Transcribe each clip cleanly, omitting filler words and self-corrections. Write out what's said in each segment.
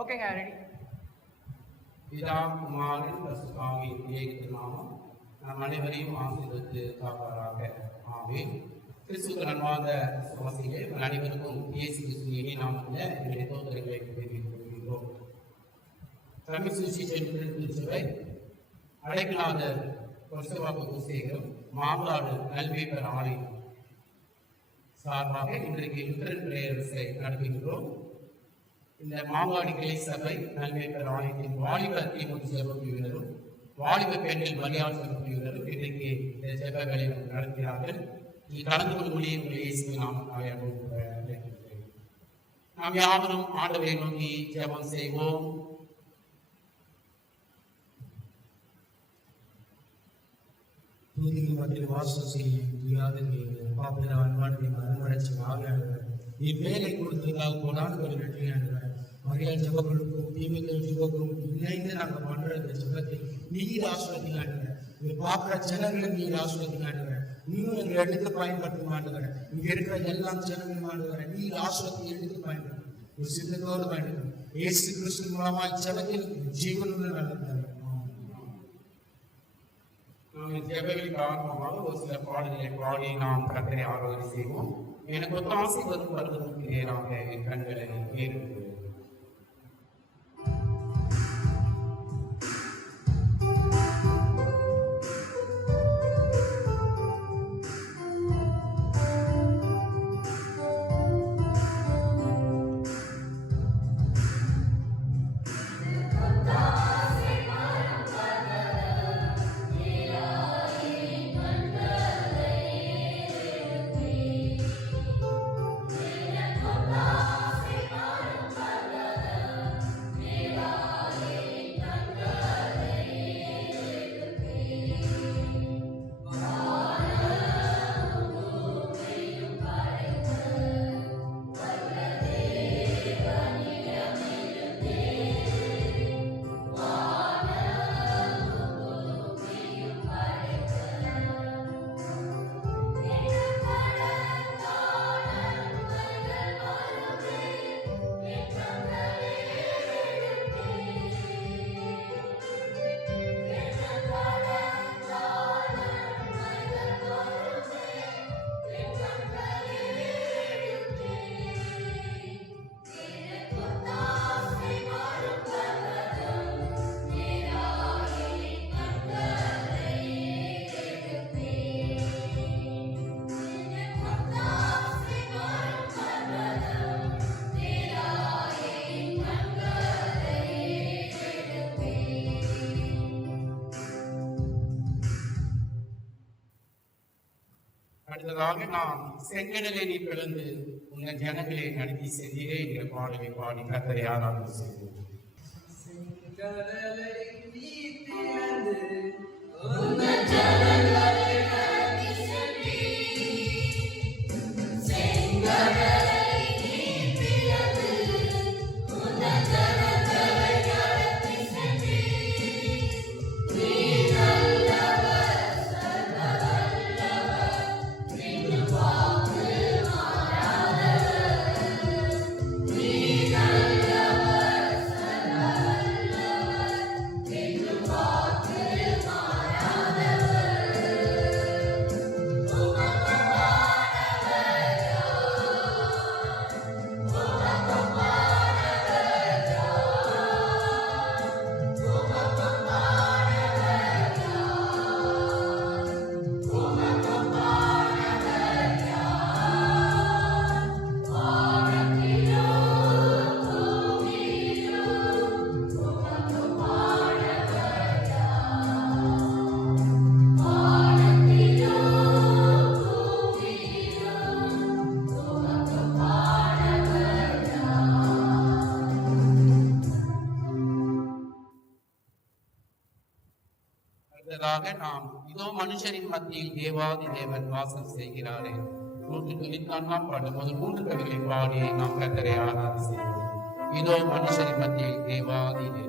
ஓகேங்க, ரெடி. பிதா குமாரன் பரிசுத்தாவியின் ஏகத்தின் நாமம் நம் அனைவரையும் ஆசீர்வதித்து காப்பாராக. ஆமென். கிறிஸ்துவுக்கு அன்பார்ந்த விசுவாசிகளே, உங்கள் அனைவருக்கும் இயேசு கிறிஸ்துவின் நாமத்தில் என்னுடைய தோத்திரங்களை தெரிவித்துக் கொள்கிறோம். தமிழ் சுவிசேஷ திருச்சபை அடைக்கலாத வருஷவாக்கு குசேகரம் மாங்காடு நல்வேப்பர் ஆலயம் சார்பாக இன்றைக்கு லுத்தரன் பிரேயர்ஸை நடத்துகின்றோம். இந்த மாங்காடு கிளை சபை நல்வேப்பர் ஆலயத்தின் வாலிப தீமுக சிறப்பு பிரிவினரும் வாலிப பெண்கள் மரியாதை சிறப்பு பிரிவினரும் இன்றைக்கு இந்த ஜெபங்களை நடத்தினார்கள். இங்கு கலந்து கொள்ளும்படி உங்கள் இயேசுவை நாம் நாம் யாவரும் ஆண்டவரை நோக்கி ஜெபம் செய்வோம். மற்றும் வாசம் செய்யும் அனுமதிச்சு ஆவியாடுவார். இவ்வேலை கொடுத்ததாக போனாலும் ஒரு வெற்றியாடுவார். மரியாதை ஜபங்களுக்கும் தீமைகள் ஜபக்கும் இணைந்து நாங்கள் பண்ற இந்த ஜபத்தை நீர் ஆஸ்வதிக்காடுவார். இங்க பார்க்குற ஜனங்களும் நீர் ஆஸ்வதிக்காடுவார். நீங்களும் எங்களை எடுத்து பயன்படுத்த மாட்டுகிற இங்க இருக்கிற எல்லா ஜனங்களும் ஆடுகிற நீர் ஆஸ்வத்தை எடுத்து பயன்படுத்தும். ஒரு சித்தத்தோடு பயன்படுத்தும். இயேசு கிறிஸ்து மூலமா ஜபத்தில் ஜீவனுள்ள நடந்தார். ஜெபங்களின் காரணமாக ஒரு சில பாடல்களை பாடி நாம் கர்த்தரை ஆராதனை செய்வோம். எனக்கு ஒத்தாசை வரும் பருவதற்கு நேராக என் கண்களை ஏறுகிறது. அடுத்ததாக நாம் செங்கடலை நீ பிளந்து உங்கள் ஜனங்களை நடத்தி சென்றீரே என்கிற பாடலை பாடி கர்த்தரை ஆராதனை செய்வோம். நாம் இதோ மனுஷரின் மத்தியில் தேவாதி தேவன் வாசம் செய்கிறாரே 194 பாட்டு முதல் 3 கவிகளை பாடி நாம் கர்த்தரை ஆராதனை செய்வோம். இதோ மனுஷரின் மத்தியில் தேவாதி தேவன்.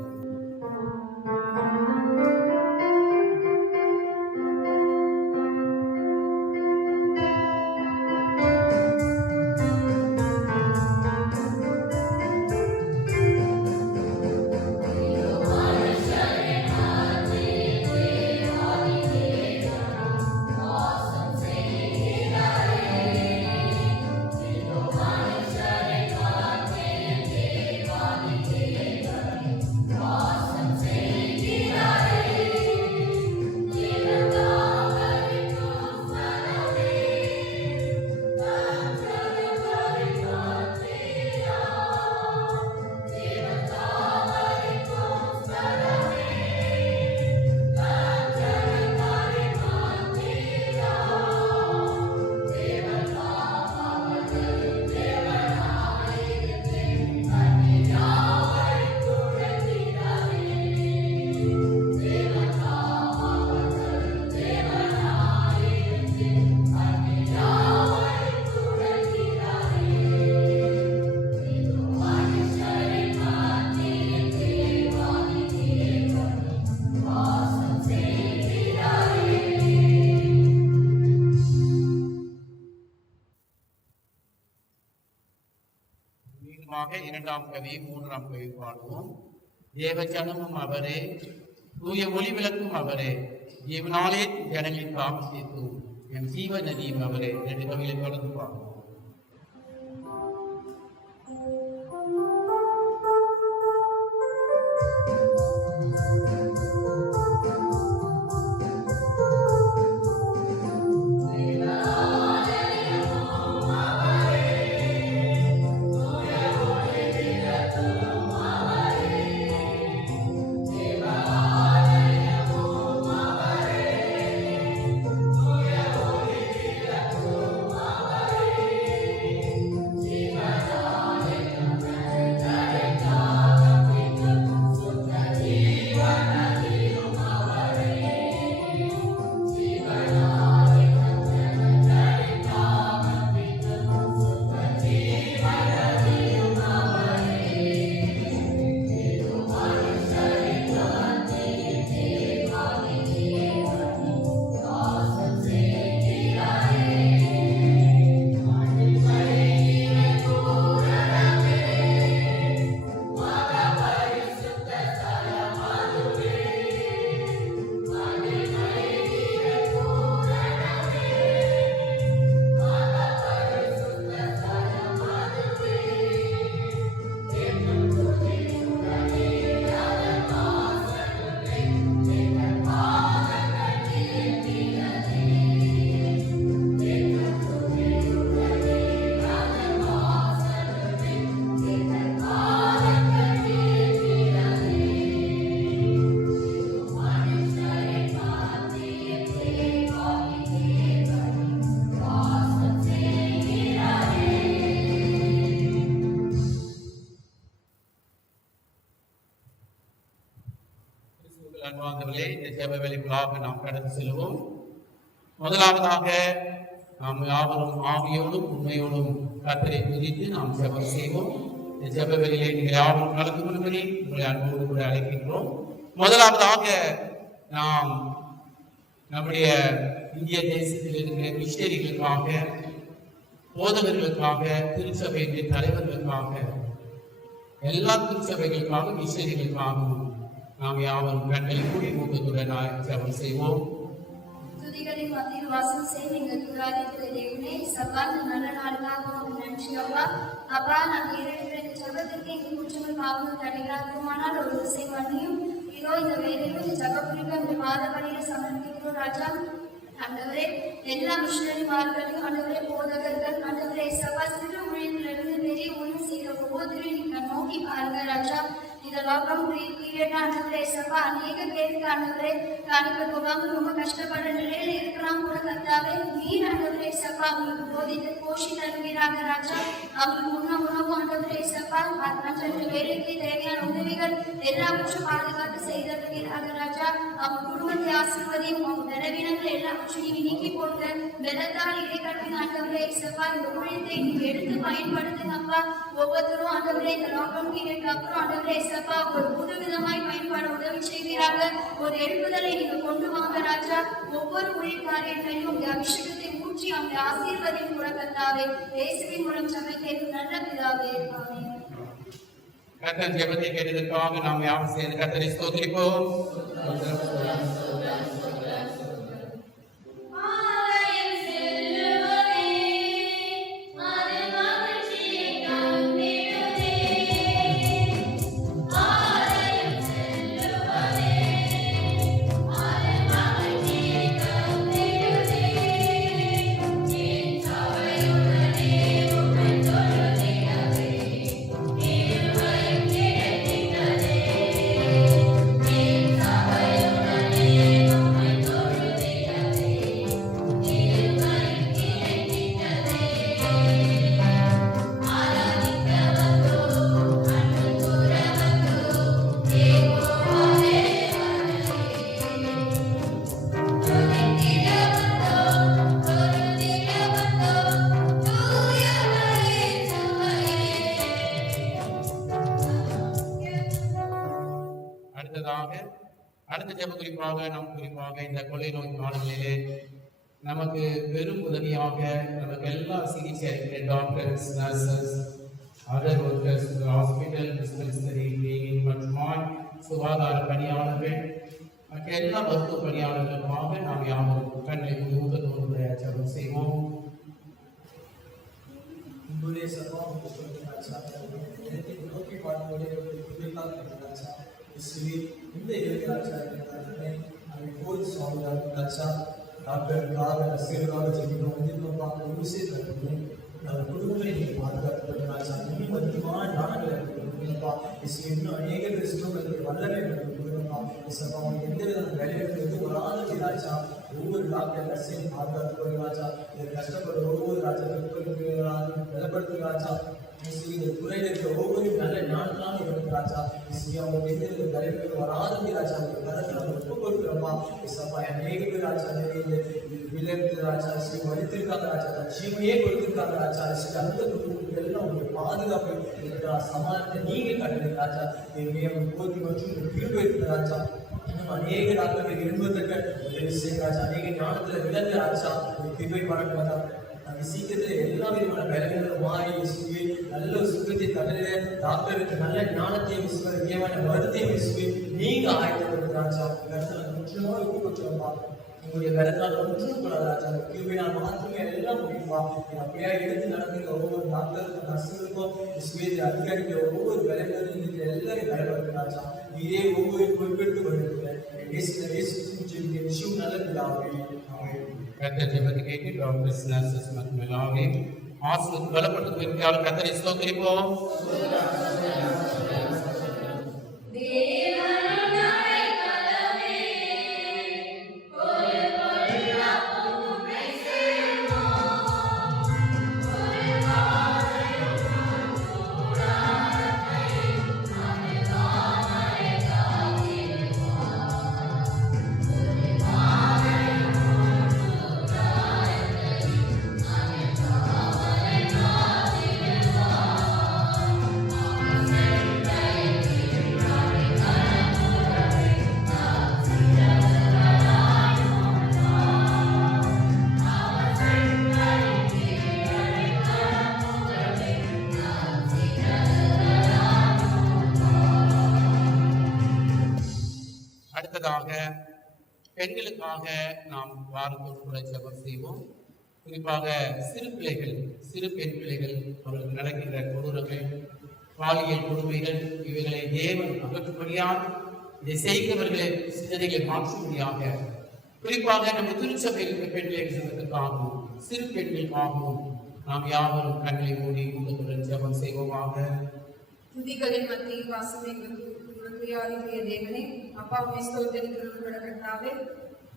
மீண்டுமாக 2ஆம் கவி 3ஆம் கவி பாடுவோம். தேவஜனமும் அவரே, தூய ஒளி விளக்கும் அவரே, ஜீவனாலே ஜனங்களின் பாவம் தீர்க்கும் என் ஜீவ நதியும் அவரே. 2 கவிகளை தொடர்ந்து பாடுவோம். அன்பார்ந்தவர்களே, இந்த ஜெப வேளைக்குள்ளாக நாம் கடந்து செல்வோம். முதலாவதாக நாம் யாவரும் ஆவியோடும் உண்மையோடும் கர்த்தரை துதித்து நாம் ஜெபம் செய்வோம். இந்த ஜெப வேளையிலே நீங்கள் யாவரும் கலந்து கொள்ளும்படி உங்களை அன்போடு கூட அழைக்கின்றோம். முதலாவதாக நாம் நம்முடைய இந்திய தேசத்தில் இருக்கிற மிஷனரிகளுக்காக, போதகர்களுக்காக, திருச்சபையின் தலைவர்களுக்காக, எல்லா திருச்சபைகளுக்காக, மிஷனரிகளுக்காகவும் நாம் யாவரும் கண்களை கூடி மூக்கத்துடன் ஜெபம் செய்வோம். துதிகளின் மத்தியில் வாசம் செய்து எங்கள் துராதித்த தேவனே, சபா நல்ல நாளுக்காக உங்களுக்கு நன்றி அப்பா. அப்பா, நாங்கள் இருக்கிற இந்த ஜபத்துக்கு எங்கள் குற்றங்கள் பாவங்கள் தடைகளாக்குமானால் ஒரு திசை மண்ணியும் இதோ இந்த வேலையிலும் இந்த ஜப குறிப்பு அந்த பாதபடியில் சமர்ப்பிக்கிறோம் ராஜா. ஆண்டவரே, எல்லா மிஷனரிமார்களையும் ஆண்டவரே, போதகர்கள் ஆண்டவரே, சபா சிறு ஊழியர்களிலிருந்து பெரிய ஊழியம் செய்கிற ஒவ்வொருத்தரையும் நீங்கள் நோக்கி பாருங்க ராஜா. இந்த லாக்டவுன் பீரியட் ஆண்டவரே சபா அநேக பேருக்கு ஆண்டவரே காணிக்க போகாம ரொம்ப கஷ்டப்படுற நிலையில இருக்கலாம் கூட கர்த்தாவே, நீர் ஆண்டவரே சபா அவங்களுக்கு போதித்து போஷி தருவீராக ராஜா. அவங்களுக்கு உணவு ஆண்டவரே சபா மற்ற வேலைக்கு தேவையான உதவிகள் எல்லாவற்றும் பாதுகாத்து செய்தருவீராக ராஜா. அவங்க குடும்பத்தை ஆசீர்வதியும், அவங்க பலவீனங்கள் எல்லாவற்றையும் நீக்கி போட்டு வெள்ளத்தால் இடைக்கட்டின ஆண்டவரே சபா இந்த ஊழியத்தை நீங்க எடுத்து பயன்படுத்துங்கப்பா. ஒவ்வொருத்தரும் ஆண்டவரே இந்த லாக்டவுன் பீரியட் அப்புறம் ஆண்டவரே சபா ஒரு புது விதமாய் பயன்பாடு உதவி செய்வீராக. ஒரு எழுப்புதலை நீங்க கொண்டு வாங்க ராஜா. ஒவ்வொரு ஊழியக்காரியர்களையும் உங்க அபிஷேகத்தை ஊற்றி அவங்க ஆசீர்வதியும் கூட கர்த்தாவே. இயேசுவின் மூலம் சபை கேட்கும் நல்ல பிதாவே, ஆமென். கர்த்தர் ஜெபத்தை கேட்டதற்காக நாம் யாரும் சேர்ந்து கர்த்தரை ஸ்தோத்திரிப்போம். அடுத்த ஜெப குறிப்பாக நாம் குறிப்பாக இந்த கொள்ளை நோய் காலங்களிலே நமக்கு பெரும் உதவியாக நமக்கு எல்லா சிகிச்சை அளிக்கிற doctors, nurses, other workers in the hospital, dispensary, cleaning மற்றும் சுகாதார பணியாளர்கள் மற்ற எல்லா மருத்துவ பணியாளர்களுக்காக நாம் யாவரும் கண்ணை மூதலோடு ஜெபம் செய்வோம். உங்களுடைய சபம் எனக்கு நோக்கி பார்ப்போடு இந்த இளைஞராச்சாரியனை போது சுவாமியாச்சா டாக்டருக்காக ரசிகர்களுக்காக ஜெபிக்கிறோம். வந்து பார்க்க ஒரு விஷயத்தை குடும்பங்களை நீங்கள் பாதுகாத்துக்கொள்ளாச்சா இன்னும் அதிகமான நாடுகளை கொடுங்கப்பா. இன்னும் அநேக கிறிஸ்துவர்களுக்கு வல்லமை கொடுங்கப்பா. அவங்க எந்த வித வேலைகளுக்கு வராததாச்சா ஒவ்வொரு டாக்டர் நர்ஸையும் பாதுகாத்துக்கொள்ளாச்சா. இதை கஷ்டப்படுற ஒவ்வொரு ராஜாக்களுக்கு பலப்படுத்துகிறாச்சா. இந்த துறையில் இருக்கிற ஒவ்வொரு நல்ல ஞானத்தினாலும் இருக்கிறாச்சா. அவங்க எந்த வித வேலைகளுக்கு வராததாச்சா. அவங்க கருத்தை நம்ம ஒப்பு கொடுக்குறோம்ப்பா. அநேக பேர் ராஜா விளையாடுறாச்சா வலித்திருக்காங்க ராஜா ஜீவனையே கொடுத்திருக்காங்க ராஜா. அந்த குடும்பங்கள் உங்களுடைய பாதுகாப்பு இருக்கிற சமாளத்தை நீங்க கட்டுறது ராஜா. போட்டி மற்றும் கிருபை இருக்கிற ராஜா. இன்னும் அநேக டாக்டர்கள் எழுபத்தக்க உதவி செய்ய ராஜா. அநேக ஞானத்துல விளங்க ராஜா ஒரு கிருபை பழக்கிறதா. நாங்கள் சீக்கிரத்தில் எல்லா விதமான வேலைகளும் மாறி விசுவே நல்ல ஒரு சுகத்தை தடல டாக்டருக்கு நல்ல ஞானத்தையும் விசுவ முக்கியமான மருந்தையும் விசுவே நீங்க ஆயத்தப்படுத்த ராஜா. முற்றிலுமாக ஒப்பு வச்சுருப்பா. உங்களுடைய கருத்தால் ஒன்றும் கூடாது ராஜா. கிருபையினால் மாத்திரமே எல்லாம் முடியுமா. அப்படியே எடுத்து நடந்துங்க ஒவ்வொரு டாக்டருக்கும் நர்ஸுகளுக்கும் விஸ்வேதி அதிகாரிக்க ஒவ்வொரு வேலைகளும் எல்லாரையும் பயன்படுத்த ராஜா. நீரே ஒவ்வொரு பொறுப்பெடுத்து கொண்டிருக்கிறேன். விஷயம் நல்ல ஜெபத்தை கேட்டு டாக்டர்ஸ் நர்சஸ் மற்றும் எல்லாரையும் ஆசிரியர் பலப்படுத்தும் இருக்கிறார். கர்த்தரை ஸ்தோத்திரிப்போம். அடுத்ததாக பெண்களுக்காக நாம் வாரத்தோடு கூட ஜெபம் செய்வோம். குறிப்பாக சிறு பிள்ளைகள், சிறு பெண் பிள்ளைகள், அவர்களுக்கு நடக்கின்ற கொடூரங்கள், பாலியல் கொடுமைகள், இவைகளை தேவன் அகற்றும்படியாக இதை செய்கிறவர்களை சிந்தனைகளை மாற்றும்படியாக குறிப்பாக நம்ம திருச்சபையில் இருக்கிற பெண்கள் சங்கத்துக்காகவும் சிறு பெண்களுக்காகவும் நாம் யாவரும் கண்களை மூடி உள்ளத்துடன் ஜெபம் செய்வோமாக. துதிகளின் மத்தியில் வாசனைகளுக்கு தேவனே அப்பா ஸ்தோத்திரிக்கிறவர்களே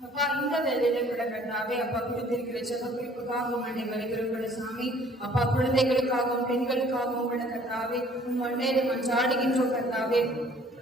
அப்பா இந்த வேலையில கூட கட்டாவே அப்பா கொடுத்திருக்கிற ஜெபத்திற்காகவும் அன்னை வருகிற சாமி அப்பா குழந்தைகளுக்காகவும் பெண்களுக்காகவும் கூட கட்டாவே உன் மண்ணையில மஞ்சாடுகின்றோம் கட்டாவே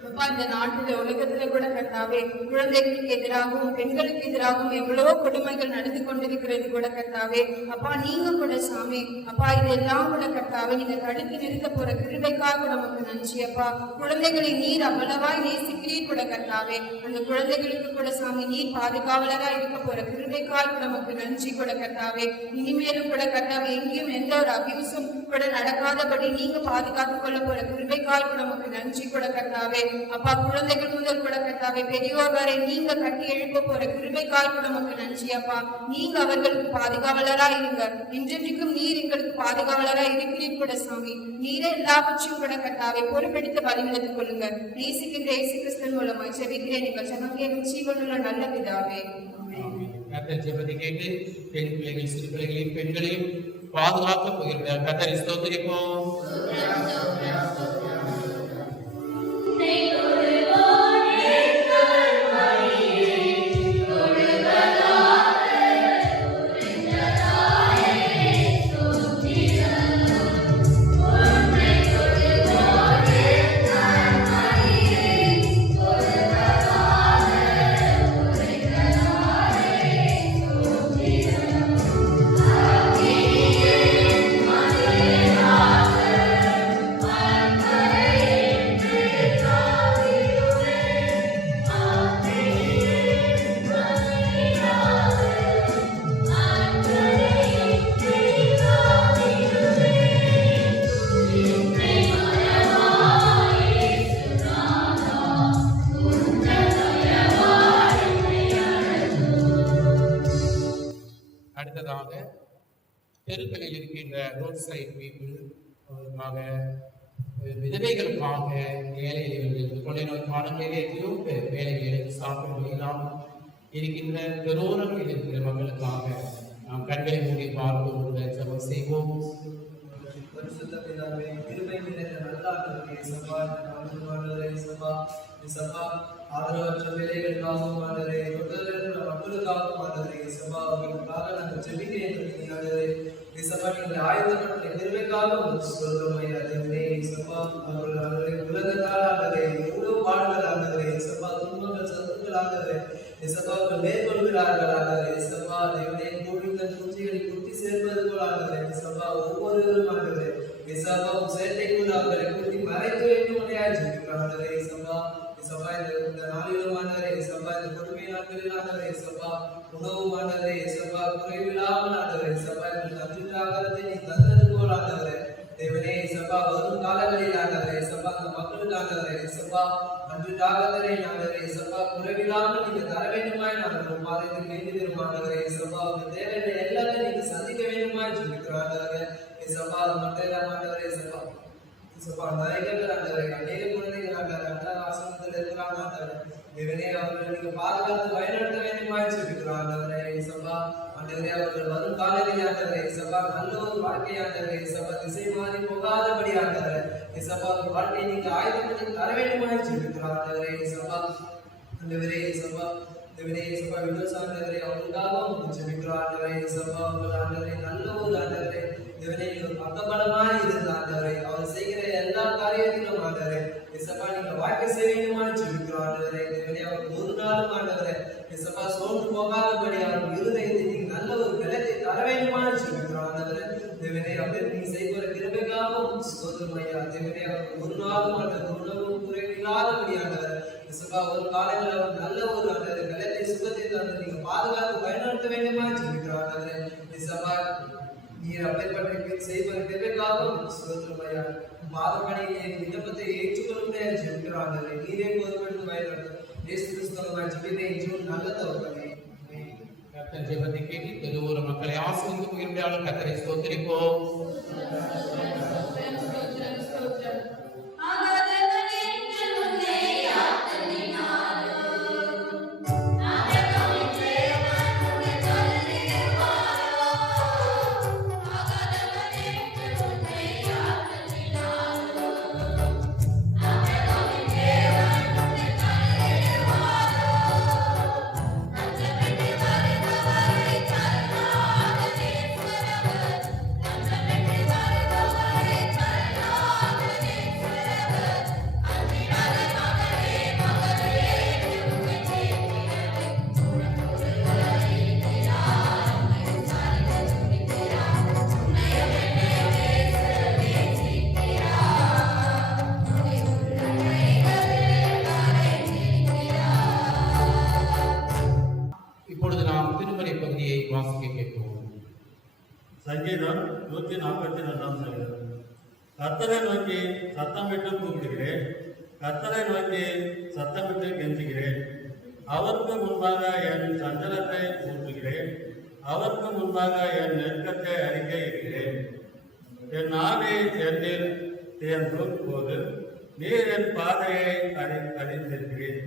அப்பா இந்த நாட்டுல உலகத்துல கூட கட்டாவே குழந்தைகளுக்கு எதிராகவும் பெண்களுக்கு எதிராகவும் எவ்வளவோ கொடுமைகள் நடந்து கொண்டிருக்கிறது கூட கட்டாவே அப்பா நீங்க கூட சாமி அப்பா இதெல்லாம் கூட கட்டாவே நீங்க தடுத்து நிறுத்த போற கிருபைக்காக நமக்கு நன்றி அப்பா. குழந்தைகளை நீர் அவ்வளவாய் நேசிக்கிறீர் கூட கட்டாவே அந்த குழந்தைகளுக்கு கூட சாமி நீர் பாதுகாவலரா இருக்க போற கிருபைக்காக நமக்கு நன்றி கூட கட்டாவே. இனிமேலும் கூட கட்டாவே எங்கேயும் எந்த ஒரு அபியூசும் கூட நடக்காதபடி நீங்க பாதுகாத்துக் கொள்ள போற கிருபைக்காக நமக்கு நன்றி கூட கட்டாவே. அப்பா குழந்தைகள் முதல் கூட கட்டாவே பெரியோர் வரை நீங்க கட்டி எழுப்ப போற கிருபைக்காக நமக்கு நன்றி அப்பா. நீங்க அவர்களுக்கு பாதுகாவலரா இருங்க. இன்றைக்கும் நீர் எங்களுக்கு பாதுகாவலரா இருக்கிறீர் கூட சாமி. நீரே எல்லாவற்றையும் கூட கட்டாவே பொறுப்பெடுத்து வழிநடத்திக் கொள்ளுங்க. நேசிக்கின்ற இயேசு கிறிஸ்துவின் மூலமாய் ஜெபிக்கிறேன் நீங்கள் ஜனங்களின் ஜீவனுள்ள நல்ல பிதாவே. கர்த்தர் ஜெபத்தை கேட்டு பெண் பிள்ளைகள், சிறு பிள்ளைகளையும் பெண்களையும் பாதுகாக்க போகிறார். கர்த்தரை ஸ்தோத்திரிப்போம். Bye. ரோட் சைட் பீப்புள், அவர்களுக்காக விதவைகளுக்காக, ஏழை எளியவர்கள், கொள்ளை நோய் காலங்களிலே எத்தனையோ பேர் வேலைகள் எடுத்து சாப்பிட முடியாமல் இருக்கின்ற பெரோரங்கள் இருக்கிற மக்களுக்காக நாம் கண்களை மூடி பார்த்து ஜெபம் செய்வோம். பரிசுத்த பிதாவே, கிருபை நிறைந்த நல்ல ஆண்டவரே, இயேசுவா, இந்த ஆண்டவரே, இயேசுவா, இயேசுவா, ஆதரவற்ற வேலைகளுக்காகவும் ஆண்டவரே, தொட்டதற்குள்ள மக்களுக்காகவும் ஆண்டவரே, இயேசுவா, அவர்களுக்காக நாங்கள் ஜெபிக்கிறேன் ஆண்டவரே, இயேசுவா, நீங்கள் ஆயத்தப்பட்ட கிருபைக்காக சொல்றோம் ஐயா தேவனே, இயேசுவா, அவர்கள் ஆண்டவரே உலகத்தால் ஆண்டவரே எவ்வளவு பாடுகள் ஆண்டவரே, இயேசுவா, துன்பங்கள் சத்துக்கள் ஆண்டவரே, இயேசுவா, அவர்கள் மேற்கொள்கிறார்கள் ஆண்டவரே, இயேசுவா, தேவனே கூடிய குஞ்சிகளை குத்தி சேர்ப்பது போல ஆண்டவரே, இயேசுவா, ஒவ்வொருவரும் ஆண்டவரே, இயேசுவா, செயற்கைக்குள் அவர்களை குத்தி மறைக்க வேண்டும் ஜெபிக்கிறார்களே, இயேசுவா, இயேசுவா, இந்த நாளிலும் ஆண்டவரே, இயேசுவா, இந்த கொடுமை நாட்களில் ஆண்டவரே, இயேசுவா, உணவு ஆண்டவரே, இயேசுவா, குறைவில்லாமல் ஆண்டவரே, இயேசுவா, இந்த நன்றின் ஆகாரத்தை நீ தந்தது போல் ஆண்டவரே, தேவனே, இயேசுவா, வரும் காலங்களில் ஆண்டவரே, இயேசுவா, அந்த மக்களுக்கு ஆண்டவரே, இயேசுவா, நன்றின் ஆகாரத்தை ஆண்டவரே, இயேசுவா, குறைவில்லாமல் நீங்க தர வேண்டுமாய் நாங்கள் பாதையில் வேண்டுகிறோம் ஆண்டவரே, இயேசுவா, உங்க தேவையான எல்லாத்தையும் நீங்க சந்திக்க வேண்டுமாய் ஜெபிக்கிறோம் ஆண்டவரே, இயேசுவா, அது மட்டும் இல்லாம ஆண்டவரே, இயேசுவா, இயேசுவா, நாயகர்கள் ஆண்டவரே, அநேக குழந்தைகள் ஆண்டவரே, அந்த ஆசிரமத்தில் இருக்கிறாங்க ஆண்டவரே, தேவனே, அவர்களை நீங்க பாதுகாத்து வழிநடத்த வேண்டுமாய் ஜெபிக்கிறோம் ஆண்டவரே, இயேசுவா, ஆண்டவரே, அவர்கள் வரும் காலங்களில் ஆண்டவரே, இயேசுவா, நல்ல ஒரு வாழ்க்கை ஆண்டவரே, இயேசுவா, திசை மாறி போகாதபடி ஆண்டவரே, இயேசுவா, ஒரு வாழ்க்கையை நீங்க ஆயுதப்பட்டு தர வேண்டுமாய் ஜெபிக்கிறோம் ஆண்டவரே, இயேசுவா, ஆண்டவரே, இயேசுவா, தேவனே, இயேசுவா, விடுதலை ஆண்டவரே, அவர்களுக்காக ஜெபிக்கிறோம் ஆண்டவரே, இயேசுவா, அவர்கள் ஆண்டவரே நல்ல ஒரு ஆண்டவரே, தேவனே, ஒரு பக்கபலமாய் இருந்த ஆண்டவரே, அவர் செய்கிற எல்லா காரியத்திலும் ஆண்டவரே, இயேசுவா, நீங்க வாழ்க்கை செய்ய வேண்டுமாய் ஜெபிக்கிறோம் ஆண்டவரே, தேவனே, அவர் ஒரு நாளும் ஆண்டவரே, இயேசுவா, சோர்ந்து போகாதபடி அவர் இருதயத்தை நீங்க நல்ல ஒரு பலத்தை தர வேண்டுமாய் ஜெபிக்கிறோம் ஆண்டவரே, தேவனே, அப்படி நீங்க செய்கிற கிருபைக்காகவும் ஸ்தோத்திரம் ஐயா, தேவனே, அவர் ஒரு நாளும் ஆண்டவர் உணவும் குறைவில்லாதபடி ஆண்டவர், இயேசுவா, ஒரு காலையில் அவர் நல்ல ஒரு ஆண்டவரே பலத்தை சுகத்தை தந்து நீங்க பாதுகாத்து பயன்படுத்த வேண்டுமாய் ஜெபிக்கிறோம் ஆண்டவரே, இயேசுவா, நீர் அப்பேற்பட்ட செய்வது கிருபைக்காகவும் ஸ்தோத்திரம் ஐயா, பாதப்படியிலே விண்ணப்பத்தை ஏற்றுக்கொள்ளும்படியா ஜெபிக்கிறோம் ஆண்டவரே, நீரே பொறுப்பெடுத்து பயன்படுத்தும் இயேசு கிறிஸ்துவின் ஜெபத்தை இன்றும் நல்ல தகப்பனே. கர்த்தர் ஜெபத்தை கேட்டு பெருவூர் மக்களை ஆசீர்வதித்து போகின்றாலும் கர்த்தரை ஸ்தோத்திரிப்போம். இப்பொழுது நாம் திருமறை பகுதியை வாசிக்க கேட்போம். சங்கீதம் 142 சங்கீதம். கர்த்தரை நோக்கி சத்தமிட்டு கூப்பிடுகிறேன், கர்த்தரை நோக்கி சத்தமிட்டு கெஞ்சுகிறேன். அவருக்கு முன்பாக என் சஞ்சலத்தை ஊற்றுகிறேன், அவருக்கு முன்பாக என் நெருக்கத்தை அறிக்கையிடுகிறேன். என் ஆவி என்னில் தேர்ந்தும் போது நீர் என் பாதையை அறிந்திருக்கிறேன்.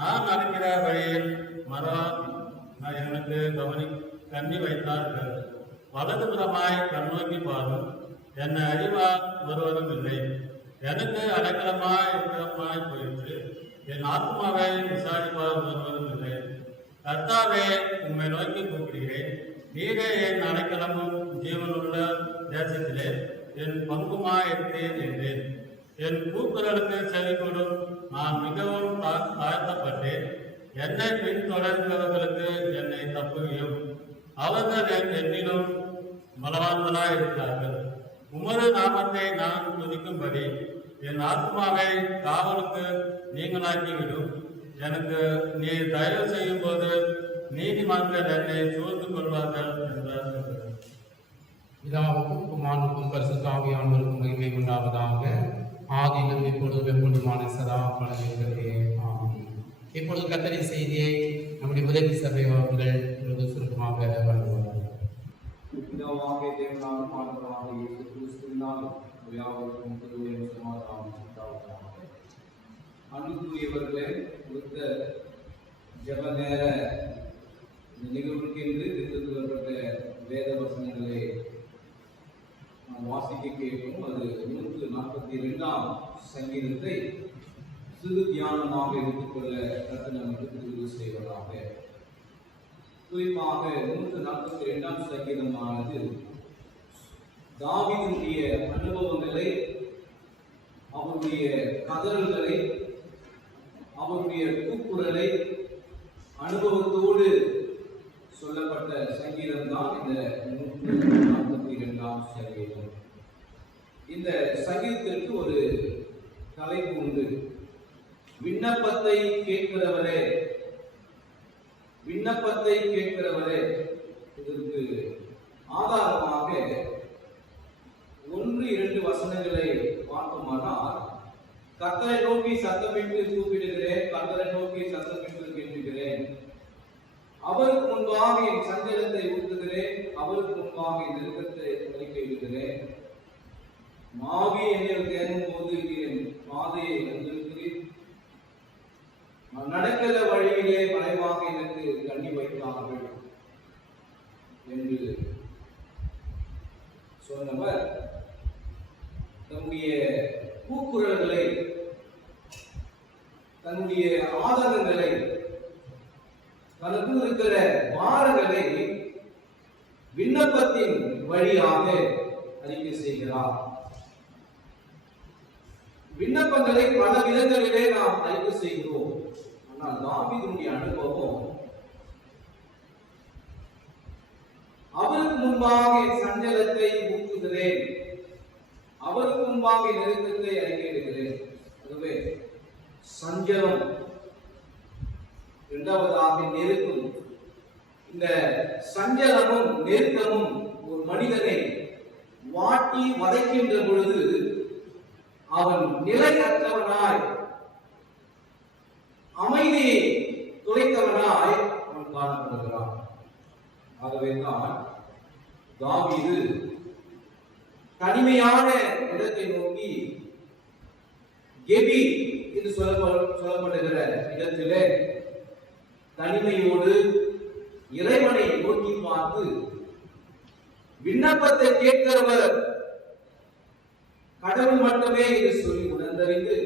நான் நடக்கிற வழியில் மரம் எனக்கு கண்ணி வைத்தார்கள். வலதுபுறமாய் கண்ணோக்கி பாரும், என்னை அறிவார் ஒருவரும் இல்லை. எனக்கு அடைக்கலமாய் இருக்கிறமாய் போயிற்று, என் ஆத்மாவை விசாரிப்பார் ஒருவரும் இல்லை. கர்த்தாவே, உம்மை நோக்கி கூப்பிடுகிறேன். நீரே என் அடைக்கலமும் ஜீவனுள்ள தேசத்திலே என் பங்குமாய் இருக்கிறேன் என்றேன். என் கூக்குரலுக்கு செவி கொடும், நான் மிகவும் தாழ்த்தப்பட்டேன். என்னை பின்தொடர்கிறவர்களுக்கு என்னை தப்புவியும். அவர்கள் என்னிலும் பலவான்களாய் இருக்கிறார்கள். உமது நாமத்தை நான் துதிக்கும்படி என் ஆத்மாவை காவலுக்கு நீங்களாக்கிவிடும். எனக்கு நீ தயவு செய்யும் போது நீதிமன்றம் என்னை சூழ்ந்து கொள்வார்கள் என்றார்கள். பிதாவுக்கும் குமாரனுக்கும் பரிசுத்த ஆவியானவருக்கும் மகிமை உண்டாவதாக. ஆதியிலும் இப்பொழுதும் எப்பொழுதுமான சதா காலங்களிலே ஆமென். இப்பொழுது கர்த்தரின் செய்தியை நம்முடைய உதவி சபை அவர்கள் சுருக்கமாக வழங்குவார்கள். பிதாவாகிய தேவனாலும் ஆண்டவராகிய இயேசு கிறிஸ்துவினாலும் யாவருக்கும் கிருபையும் சமாதானமும் உண்டாவதாக. அன்புக்குரியவர்களே, கொடுத்த ஜெப நேர நிகழ்வுக்கென்று தெரிந்து கொள்ளப்பட்ட வேத வசனங்களை நாம் வாசிக்க கேட்கும். அது 142ஆம் சங்கீதத்தை சிறு தியானமாக எடுத்துக்கொள்ள கர்த்தர் நமக்கு தெரிவு செய்வதாக. குறிப்பாக 142ஆம் சங்கீதமானது தாவீதுடைய அனுபவங்களை, அவருடைய கதறல்களை, அவருடைய கூக்குரலை அனுபவத்தோடு சொல்லப்பட்ட சங்கீதம் தான் இந்த 142ஆம் சங்கீதம். இந்த சங்கீதத்திற்கு ஒரு தலைப்பு உண்டு. விண்ணப்பத்தை கேட்கிறவரே, விண்ணப்பத்தை கேட்கிறவரே. இதற்கு ஆதாரமாக 1-2 வசனங்களை பார்க்குமானால், கர்த்தரை நோக்கி சத்தமிட்டு கூப்பிடுகிறேன், கர்த்தரை நோக்கி சத்தமிட்டு கேட்கிறேன், அவருக்கு முன்பாக என் சஞ்சலத்தை ஊற்றுகிறேன், அவருக்கு முன்பாக என் நெருக்கத்தை அறிக்கையிடுகிறேன். மாவி என்னில் தேடும் போது என் பாதையை அறிந்திருக்கிறேன், நான் நடக்கிற வழியிலே மறைவாக எனக்கு கண்ணி வைத்தார்கள் என்று சொன்னவர் தன்னுடைய கூக்குரல்களை, தன்னுடைய ஆதரங்களை, தனக்கு இருக்கிற பாரங்களை விண்ணப்பத்தின் வழியாக அறிக்கை செய்கிறார். விண்ணப்பங்களை பல விதங்களிலே நாம் அறிக்கை செய்கிறோம். ஆனால் தாவீதுடைய அனுபவம், அவருக்கு முன்பாக என் சஞ்சலத்தை ஊற்றுகிறேன், அவருக்கு முன்பாக நெருக்கத்தை அறிக்கையிடுகிறேன். அதுவே சஞ்சலம். இரண்டாவதாக நெருக்கம். இந்த சஞ்சலமும் நெருக்கமும் ஒரு மனிதனை வாட்டி வதைக்கின்ற பொழுது அவன் நிலையற்றவனாய், அமைதியை துளைத்தவனாய் அவன் காணப்படுகிறான். ஆகவே தான் தாவீது தனிமையான இடத்தை நோக்கி, கெபி என்று சொல்லப்படுகிற இடத்திலே தனிமையோடு இறைவனை நோக்கி பார்த்து, விண்ணப்பத்தை கேட்கிறவர் கடவுள் மட்டுமே என்று சொல்லி உணர்ந்தறிந்து,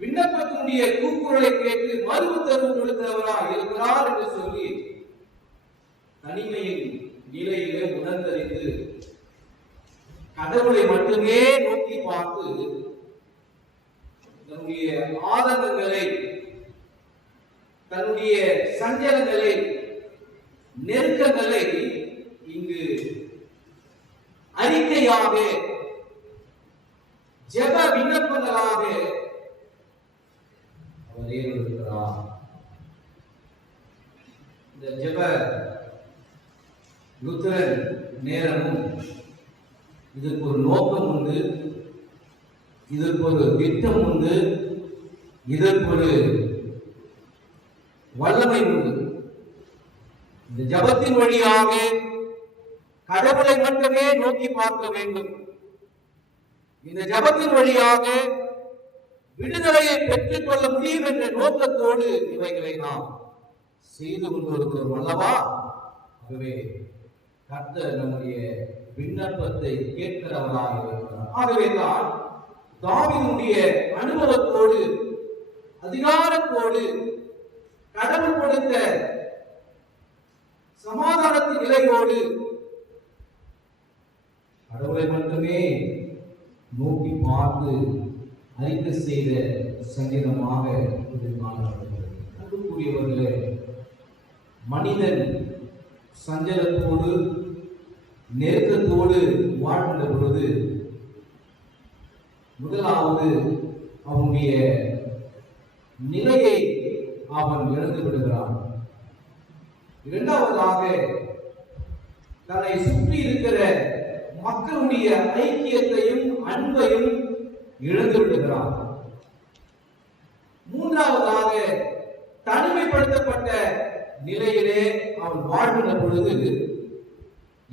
விண்ணப்பத்தினுடைய கூக்குரலை கேட்டு மறு உத்தரவு கொடுக்கிறவராய் இருக்கிறார் என்று சொல்லி தனிமையின் நிலையிலே உணர்ந்தறிந்து கடவுளை மட்டுமே நோக்கி பார்த்து தன்னுடைய ஆதங்கங்களை, தன்னுடைய சஞ்சலங்களை, நெருக்கங்களை இங்கு அறிக்கையாக, ஜெப விண்ணப்பங்களாக அவர் ஏற்படுகிறார். இந்த ஜெப லுத்தரன் நேரமும் இதற்கு ஒரு நோக்கம் உண்டு, இதற்கு ஒரு திட்டம் உண்டு, இதற்கு ஒரு வல்லமை உண்டு. இந்த ஜபத்தின் வழியாக கடவுளை மட்டுமே நோக்கி பார்க்க வேண்டும். இந்த ஜபத்தின் வழியாக விடுதலையை பெற்றுக் கொள்ள முடியும் என்ற நோக்கத்தோடு இவைகளை நாம் செய்து கொண்டிருக்கிறோம் அல்லவா? ஆகவே கர்த்தர் நம்முடைய விண்ணப்பத்தை கேட்கிறவராக இருக்கிறார். ஆகவே தான் தாவீதுடைய அனுபவத்தோடு, அதிகாரத்தோடு, கடவுள் கொடுத்த சமாதானத்தின் நிலையோடு கடவுளை மட்டுமே நோக்கி பார்த்து அறிக்கை செய்த சங்கீதமாக இது காணப்படுகிறது. அன்புக்குரியவர்களே, மனிதன் சஞ்சலத்தோடு, நெருக்கத்தோடு வாழ்கின்ற பொழுது முதலாவது அவனுடைய நிலையை அவன் இழந்து விடுகிறான். இரண்டாவதாக தன்னை சுற்றி இருக்கிற மக்களுடைய ஐக்கியத்தையும் அன்பையும் இழந்து விடுகிறான். மூன்றாவதாக தனிமைப்படுத்தப்பட்ட நிலையிலே அவன் வாழ்கின்ற பொழுது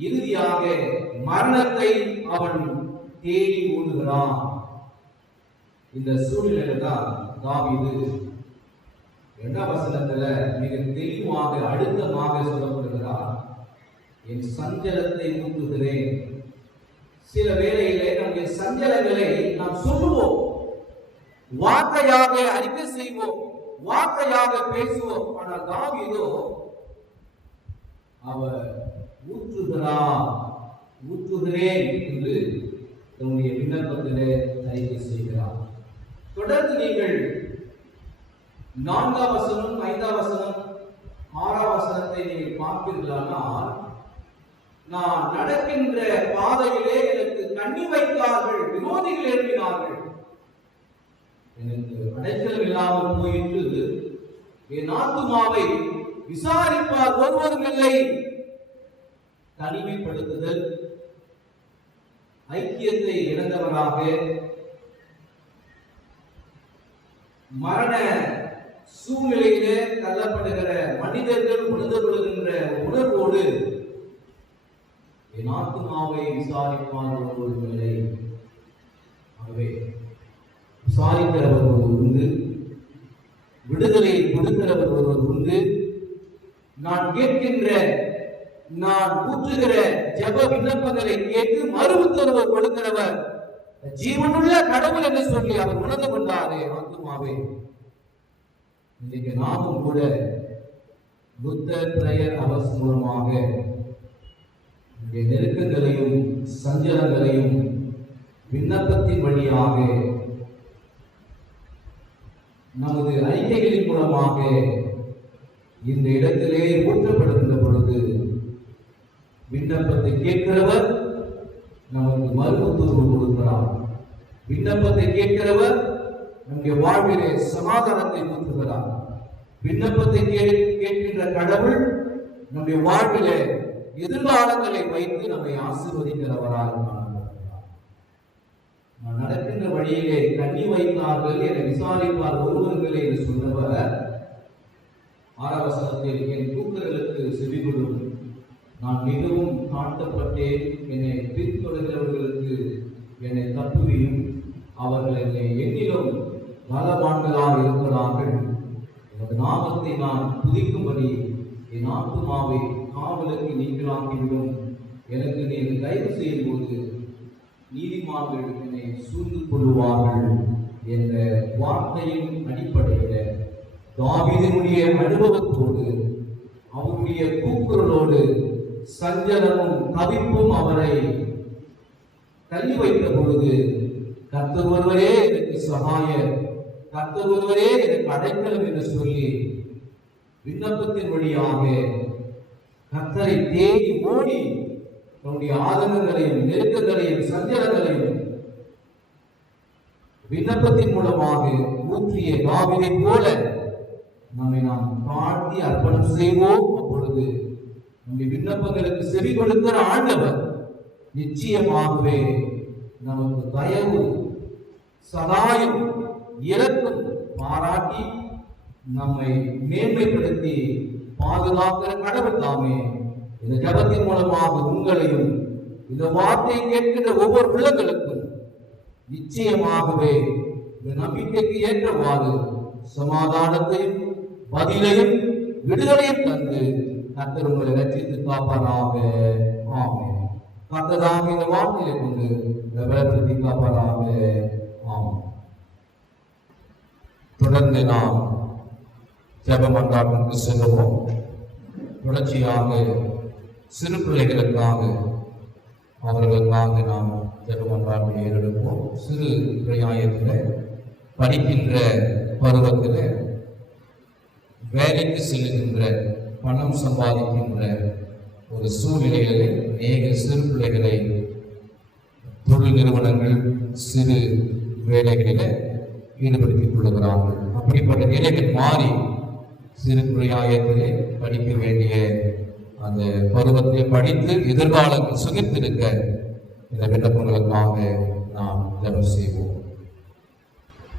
இறுதியாக மரணத்தை அவன் தேடி ஓடுகிறான். இந்த சூழ்நிலையில தான் தாவீது 2ஆம் வசனத்துல மிக தெளிவாக அழுத்தமாக சொல்லப்படுகிறார், என் சஞ்சலத்தை ஊற்றுகிறேன். சில வேளையிலே நம்முடைய சஞ்சலங்களை நாம் சொல்லுவோம், வார்த்தையாக அறிக்கை செய்வோம், வார்த்தையாக பேசுவோம். ஆனால் தாவீதோ அவர் ஊற்றுகிறேன் என்று தன்னுடைய விண்ணப்பத்திலே அறிக்கை செய்கிறார். தொடர்ந்து நீங்கள் 4ஆம் வசனம், 5ஆம் வசனம், 6ஆம் வசனத்தை நீங்கள் பார்ப்பீர்களானால், நான் நடக்கின்ற பாதையிலே எனக்கு கண்ணி வைத்தார்கள், விரோதிகள் எழுப்பினார்கள், எனக்கு அடைக்கலம் இல்லாமல் போயிட்டு என் ஆத்துமாவை விசாரிப்பார் ஒருவரும் இல்லை. தனிமைப்படுத்துதல், ஐக்கியத்தை இழந்தவராக, மரண சூழ்நிலையிலே தள்ளப்படுகிற மனிதர்கள் உணர்ந்து கொள்கின்ற உணர்வோடு என் ஆத்துமாவை விசாரிப்பார் ஒருவரும் இல்லை. ஆகவே விசாரிக்கிறவர் ஒருவர் உண்டு, விடுதலை கொடுக்கிறவர் ஒருவர் உண்டு. நான் கேட்கின்ற, நான் ஊற்றுகிற ஜெப விண்ணப்பங்களை கேட்டு மறு உத்தரவு கொடுக்கிறவர் ஜீவனுள்ள கடவுள் என்று சொல்லி அவர் உணர்ந்து கொண்டாரே ஆத்துமாவே. இன்னைக்கு நாமும் கூட புத்தர் பிரயர் அவர்ஸ் மூலமாக நெருக்கங்களையும் சஞ்சலங்களையும் விண்ணப்பத்தின் வழியாக நமது அறிக்கைகளின் மூலமாக இந்த இடத்திலே ஊற்றப்படுகின்ற பொழுது விண்ணப்பத்தை கேட்கிறவர் நமக்கு மறு உத்தரவு கொடுக்கிறார். விண்ணப்பத்தை கேட்கிறவர் நம்முடைய வாழ்விலே சமாதானத்தை ஊற்றுகிறார். விண்ணப்பத்தை கேட்கின்ற கடவுள் நம்முடைய வாழ்விலே எதிர்காலங்களை வைத்து நம்மை ஆசீர்வதிக்கிறவராக காணப்படுகிறார். நான் நடக்கின்ற வழியிலே கண்ணி வைத்தார்கள், என விசாரிப்பார் ஒருவர்களே என்று சொன்னவர் 6ஆம் வசனத்தில் என் கூக்குரலுக்கு செவிகொடும், நான் மிகவும் தாழ்த்தப்பட்டேன், என்னை பின்தொடர்கிறவர்களுக்கு என்னை தப்புவியும், அவர்கள் என்னை எண்ணிலும் பலவான்களாக இருக்கிறார்கள். எனது நாமத்தை நான் துதிக்கும்படி என் ஆத்துமாவை காவலுக்கு நீங்களாக்கிவிடும். எனக்கு நீங்கள் தயவு செய்யும் போது நீதிமான்கள் என்னை சூழ்ந்து கொள்வார்கள் என்ற வார்த்தையின் அடிப்படையில் தாவீதினுடைய அனுபவத்தோடு அவருடைய கூக்குரலோடு சஞ்சலமும் தவிப்பும் அவரை தள்ளி வைத்த பொழுது, கர்த்தர் ஒருவரே எனக்கு சகாயர், கர்த்தர் ஒருவரே எனக்கு அடைக்கலம் என்று சொல்லி விண்ணப்பத்தின் வழியாக கர்த்தரை தேடி ஓடி தன்னுடைய ஆதங்கங்களையும் நெருக்கங்களையும் சஞ்சலங்களையும் விண்ணப்பத்தின் மூலமாக ஊற்றிய தாவீதை போல நம்மை நாம் தாழ்த்தி அர்ப்பணம் செய்வோம். அப்பொழுது நம்முடைய விண்ணப்பங்களுக்கு செவி கொடுக்கிற ஆண்டவர் நிச்சயமாகவே நமக்கு தயவு, சகாயம், இரக்கம் பாராட்டி நம்மை மேன்மைப்படுத்தி பாதுகாக்கிற கடவுள் தாமே இந்த ஜபத்தின் மூலமாக உங்களையும் இந்த வார்த்தையை கேட்கின்ற ஒவ்வொரு உள்ளங்களுக்கும் நிச்சயமாகவே இந்த நம்பிக்கைக்கு ஏற்றவாறு சமாதானத்தையும் பதிலையும் விடுதலையும் தந்து கர்த்தர் உங்களை ரட்சித்து காப்பாராக. ஆமென். கர்த்தர் இந்த வார்த்தையை கொண்டு பலப்படுத்தி காப்பாராக. ஆமென். தொடர்ந்து நாம் ஜெப மன்றாட்டுக்கு செல்லுவோம். தொடர்ச்சியாக சிறு பிள்ளைகளுக்காக அவர்களுக்காக நாம் ஜெப மன்றாட்டை ஏறெடுப்போம். சிறு பிராயத்தில் படிக்கின்ற பருவத்தில் வேலைக்கு செல்லுகின்ற, பணம் சம்பாதிக்கின்ற ஒரு சூழ்நிலையில் அநேக சிறு பிள்ளைகளை தொழில் நிறுவனங்கள் சிறு வேலைகளில் ஈடுபடுத்திக் கொள்ளுகிறார்கள். அப்படிப்பட்ட நிலைகள் மாறி சிறு பிராயத்திலே படிக்க வேண்டிய அந்த பருவத்தை படித்து எதிர்காலத்தில் சுகித்திருக்க இந்த விண்ணப்பங்களுக்காக நாம் ஜெபம் செய்வோம்.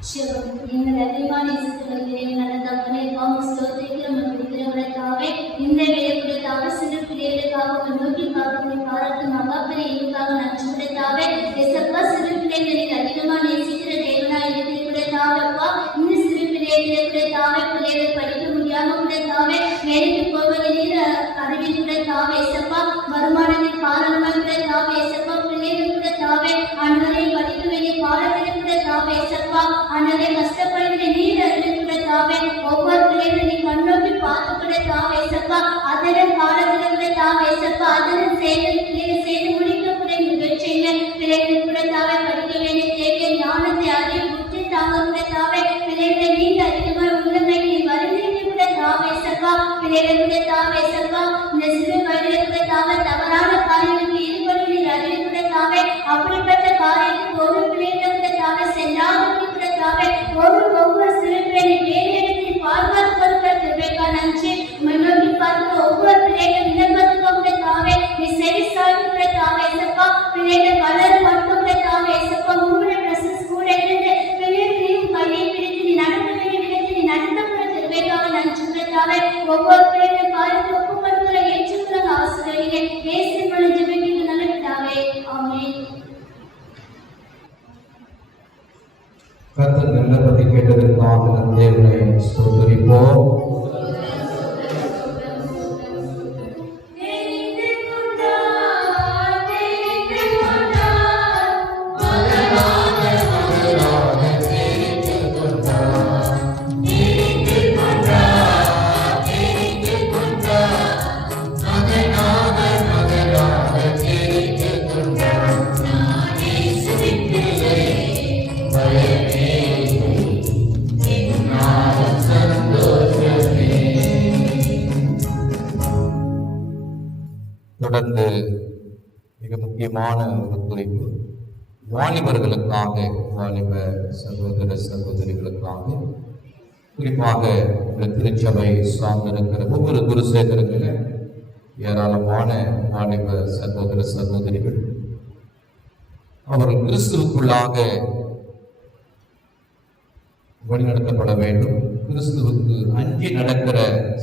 சிவம் எங்கள் அதிகமான இசைத்தவர்களே நடந்தவனே பாவம் ஸ்தோத்திரிக்கிறோம் பிடிக்கிறவர்களுக்காகவே இந்த வேலைக்குடையதாக சிறு பிள்ளைகளுக்காக நோக்கி பார்ப்பதை பாராட்டு மகாபலி இதுக்காக நன்றி கிடைத்தாவே எசப்பா சிறு பிள்ளைகளில் அதிகமாக நேசிக்கிற தேவனாய் இருக்கிற கூடத்தாவப்பா இந்த சிறு பிள்ளைகளை கூடத்தாவே பிள்ளைகள் படிக்க முடியாம கூடத்தாவே வேலைக்கு போவது நீர் அறிவில் கூடத்தாவே எசப்பா வருமானத்தின் காரணமாக கூடத்தாவே எசப்பா பிள்ளைகள் கூடத்தாவே அன்றரை படிக்க வேண்டிய காலத்தில் கூடத்தாவே எசப்பா அன்றரை கஷ்டப்படுகிற நீர் அறிவில் கூடத்தாவே ஒவ்வொரு பிள்ளைகளை கண்ணோக்கி பார்த்து கூடத்தாவே எசப்பா அதன் காலத்தில் கூடத்தாவே எசப்பா அதன் செய்து முடிக்கக்கூடிய நிகழ்ச்சியில பிள்ளைகள் கூடத்தாவே படிக்க வேண்டிய தேவையை ஞானத்தை அறிவு புத்தி தாங்க கூடத்தாவே பிள்ளைகளை நீங்க அதிகமாக உள்ளங்களை வருந்திட்டு கூடத்தாவே எசப்பா பிள்ளைகள் கூடத்தாவே எசப்பா இந்த சிறு வயதில் கூடத்தாவே தவறான காரியங்களுக்கு ஈடுபட்டு நீர் அறிவு கூடத்தாவே அப்படிப்பட்ட காரியத்துக்கு ஒரு பிள்ளைகளை கூடத்தாவே செல்லாமல் கூடத்தாவே ஒவ்வொரு சிறு பிள்ளை வேலையிடத்தில் பாதுகாத்து நன்றி முன்னோக்கி பார்த்து ஒவ்வொரு பிள்ளைகள் விண்ணப்பத்துக்கு கூடத்தாவே நீ சரி சாய்ந்து கூடத்தாவே எசப்பா பிள்ளைகள் வளர் மட்டும் கூடத்தாவே எசப்பா உங்களுடைய பிரசஸ் கூட இருந்து பிள்ளைகளையும் கையை பிடித்து நீ நடத்த வேண்டிய விதத்தில் நீ நடத்தப்பட திருவைக்காக நன்றி கூடத்தாவே ஒவ்வொரு பிள்ளைகள் காரியத்தை ஒப்புக்கொடுக்கிற ஏற்றுக்கிற ஆசிரியர்களே இயேசு மூலம் ஜெபிக்கிற நல்ல பிதாவே ஆமென். கர்த்தர் நல்லபடி கேட்டதற்காக நம் தேவனை ஸ்தோத்திரிப்போம். தொடர்ந்து மிக முக்கியமான ஒரு குறிப்பு வாலிபர்களுக்காக, வாலிப சகோதர சகோதரிகளுக்காக, குறிப்பாக இந்த திருச்சபை சார்ந்திருக்கிற ஒவ்வொரு குருசேகரத்தில் ஏராளமான வாலிப சகோதர சகோதரிகள் அவர்கள் கிறிஸ்துவுக்குள்ளாக வழிநடத்தப்பட வேண்டும். கிறிஸ்துவுக்கு அஞ்சி நடக்கிற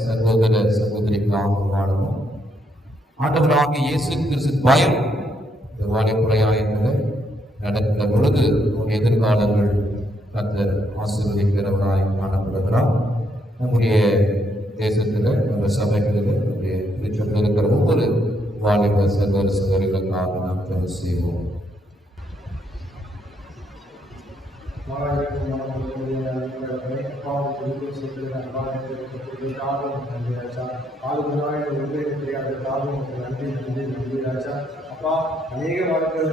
சகோதர சகோதரிகளாக வாழணும். ஆண்டவராகிய இயேசு கிறிஸ்து பயம் இந்த வாலிபுரையாயத்தில் நடக்கிற பொழுது எதிர்காலங்கள் கர்த்தர் ஆசீர்வதிக்கிறவராய் காணப்படுகிறார். நம்முடைய தேசத்தில், நம்ம சபைகளில், நம்முடைய திருச்சபையில் இருக்கிற ஒவ்வொரு வாலிப சகோதர சகோதரிகளுக்காக நாம் ஜெபம் செய்வோம். அப்பா அநேக வாழ்க்கைகள்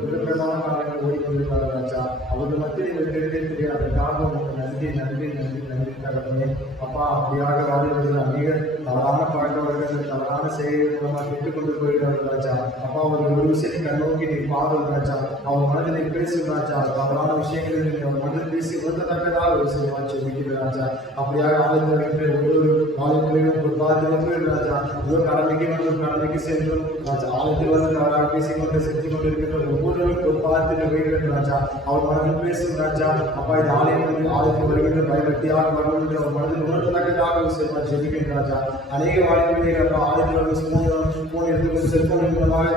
விருப்பமான காலங்கள் ஓடிக்கொண்டிருக்கிறார்கள் ராஜா. அவர்கள் மத்தியில் தெரியாதற்காக உங்களுக்கு நன்றி நன்றி நன்றி நன்றி தகவலே. அப்பா அப்படியாக வாழ்வர்கள் அநேக தவறான பழக்கவர்கள் தவறான செயல்கள் மூலமாக பெற்றுக்கொண்டு போகிறார்கள் ராஜா. அப்பா அவர்கள் ஒரு விஷயத்தை கண்ணோக்கி நீ பாருங்கள் ராஜா. அவர் மனதில் பேசும் ராஜா. தவறான விஷயங்களில் அவர் மனதில் பேசி உணர்த்தத்தக்கதாக ஒரு சிலமாச்சு இருக்கிற ராஜா. அப்படியாக ஆளுநர்கள் ஒவ்வொரு ஆளுநர்களையும் ஒரு பாதிப்பு ராஜா. ஒரு கடமைக்கு சென்றும் ராஜா ஆளுநர் வந்து தவறாக பேசிக்கொண்டு செஞ்சு கொண்டிருக்கின்ற ஒவ்வொருவரும் ஒரு பாதத்தில் வைக்கிறது ராஜா. அவர் மனதில் பேசும் ராஜா. அப்பா இந்த ஆலயத்தில் வருகின்ற பயபக்தியாக வருகின்ற ஒரு மனதில் உணர்த்தத்தக்கதாக ஒரு சிலமாச்சு இருக்கிற ராஜா. அநேக வாழ்க்கையில் அப்பா ஆளுநர்கள் போன் எடுத்துக்கொண்டு செல்போன் மூலமாக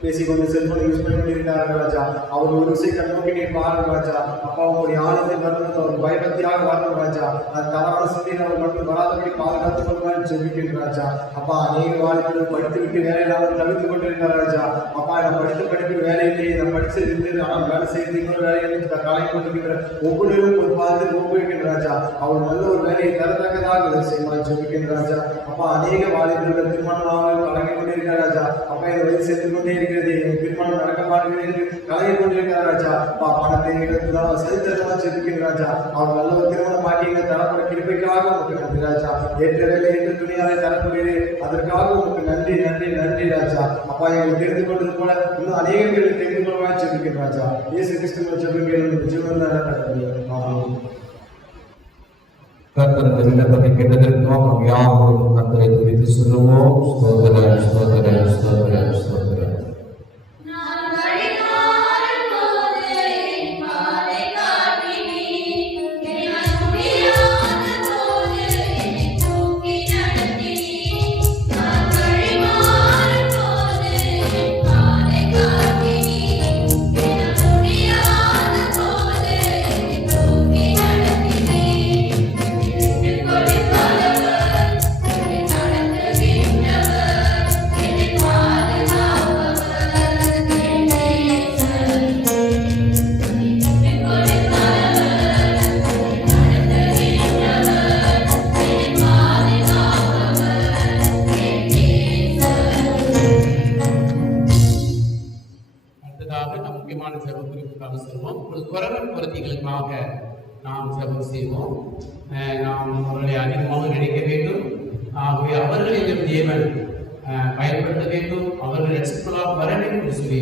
பேசிக்கொண்டு செல்போன் யூஸ் பண்ணி கொண்டிருக்கிறார்கள் ராஜா. அவர் ஒரு விஷயம் கண்ணோக்கி நீ பாருங்கள் ராஜா. அப்பா உங்களுடைய ஆனந்தை வரணும், அவர் பயபக்தியாக வரணும் ராஜா. அது தவறான சிந்தையில் அவர் மட்டும் வராதபடி பாதுகாத்துக் கொள்வான்னு சொல்லிக்கிறேன் ராஜா. அப்பா அநேக வாழ்க்கையில் படித்து விட்டு வேலையில் அவர் தவிர்த்து கொண்டிருக்கிறார் ராஜா. அப்பா நான் படிப்பு வேலையிலேயே நான் படிச்சிருந்து ஆனால் வேலை செய்து இன்னொரு வேலையை காலை கொண்டிருக்கிற ஒவ்வொருவரும் ஒரு பாதத்தில் ஒப்புவிக்கின்ற ராஜா. அவர் நல்ல ஒரு வேலையை தரத்தக்கதாக செய்வார் சொல்லிக்கிறேன் ராஜா. அப்பா அநேக வாழ்க்கையில் திருமணமாக கலங்கி கொண்டிருக்கிறார் ராஜா. அப்பா இந்த வயது சேர்த்து கொண்டே இருக்கிறது, திருமணம் நடக்க மாட்டேங்கிறது, கலங்கி கொண்டிருக்கிறார் ராஜா. பணத்தை சரித்திரமா செலுத்துகிற ராஜா. அவர் நல்ல ஒரு திருமணம் மாட்டிங்க தரப்பட கிருபைக்காக உங்களுக்கு நன்றி ராஜா. ஏற்ற வேலை ஏற்ற துணியாலே தரப்படுகிறது, அதற்காக உங்களுக்கு நன்றி நன்றி நன்றி ராஜா. அப்பா எங்களை தெரிந்து கொண்டது போல இன்னும் அநேக பேர் தெரிந்து கொள்ளவா செலுத்துகிற ராஜா. இயேசு கிறிஸ்துவின் ஜெபங்கள் ஜீவன் கர்த்தர் இந்த விண்ணப்பத்தை கேட்டதற்காக நாம் யாவரும் கர்த்தரை துதித்து சொல்லுவோம். ஸ்தோத்திரம் ஸ்தோத்திரம் ஸ்தோத்திரம் ஸ்தோத்திரம். நான் வழிகாரும் போது பாதை காட்டினீர். மக்களுக்காக நாம் ஜெபம் செய்வோம். நாம் அவர்களை அதிகமாக நினைக்க வேண்டும். ஆகவே அவர்களிடம் தேவன் பயன்படுத்த வேண்டும். அவர்கள் ரட்சிப்புகளாக வர வேண்டும் என்று சொல்லி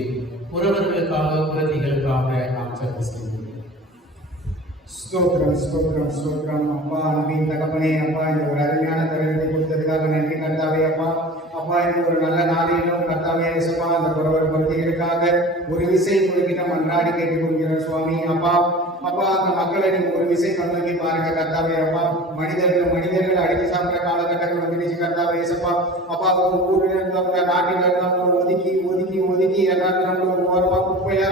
உறவர்களுக்காக குழந்தைகளுக்காக நாம் ஜெபம் செய்வோம். ஸ்தோத்திரம் ஸ்தோத்திரம் ஸ்தோத்திரம். அப்பா அன்பின் தகப்பனே, அப்பா இந்த ஒரு அருமையான தருணத்தை கொடுத்ததுக்காக நன்றி கர்த்தாவே. அப்பா அப்பா இந்த ஒரு நல்ல நாளிலும் கர்த்தாவே இயேசுவா அந்த குழந்தைகளுக்காக ஒரு விஷயம் குறித்து நம்ம அன்றாடி கேட்டுக்கொள்கிறோம் சுவாமி. அப்பா அப்பா அந்த மக்களை நீங்க ஒரு விஷயம் கண்ணோக்கி பாருங்க கர்த்தாவே. அப்பா மனிதர்கள் அடித்து சாப்பிட்ற காலகட்டங்கள் வந்துடுச்சு கர்த்தாவே இயேசுப்பா. அப்பா ஒரு ஊரில் இருந்தவங்க நாட்டில் இருந்தவங்க ஒதுக்கி ஒதுக்கி ஒதுக்கி எல்லாத்தையும் ஒரு ஓரமா குப்பையா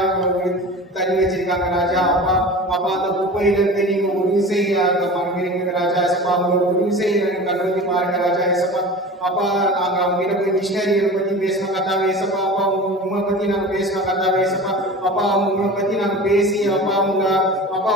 தள்ளி வச்சிருக்காங்க ராஜா. அப்பா அப்பா அந்த குப்பையில இருந்து நீங்க ஒரு விஷயம் மறந்துறீங்க ராஜா இயேசுப்பா. ஒரு விஷயம் கண்ணோக்கி பாருங்க ராஜா இயேசுப்பா. அப்பா நாங்க அவங்க கிட்ட போய் மிஷினரிகளை பத்தி பேசணும் கர்த்தாவே இயேசுப்பா. அப்பா உங்களை பத்தி நாங்க பேசணும் கர்த்தாவே இயேசுப்பா. அப்பா உங்களை பத்தி நாங்க பேசி அப்பா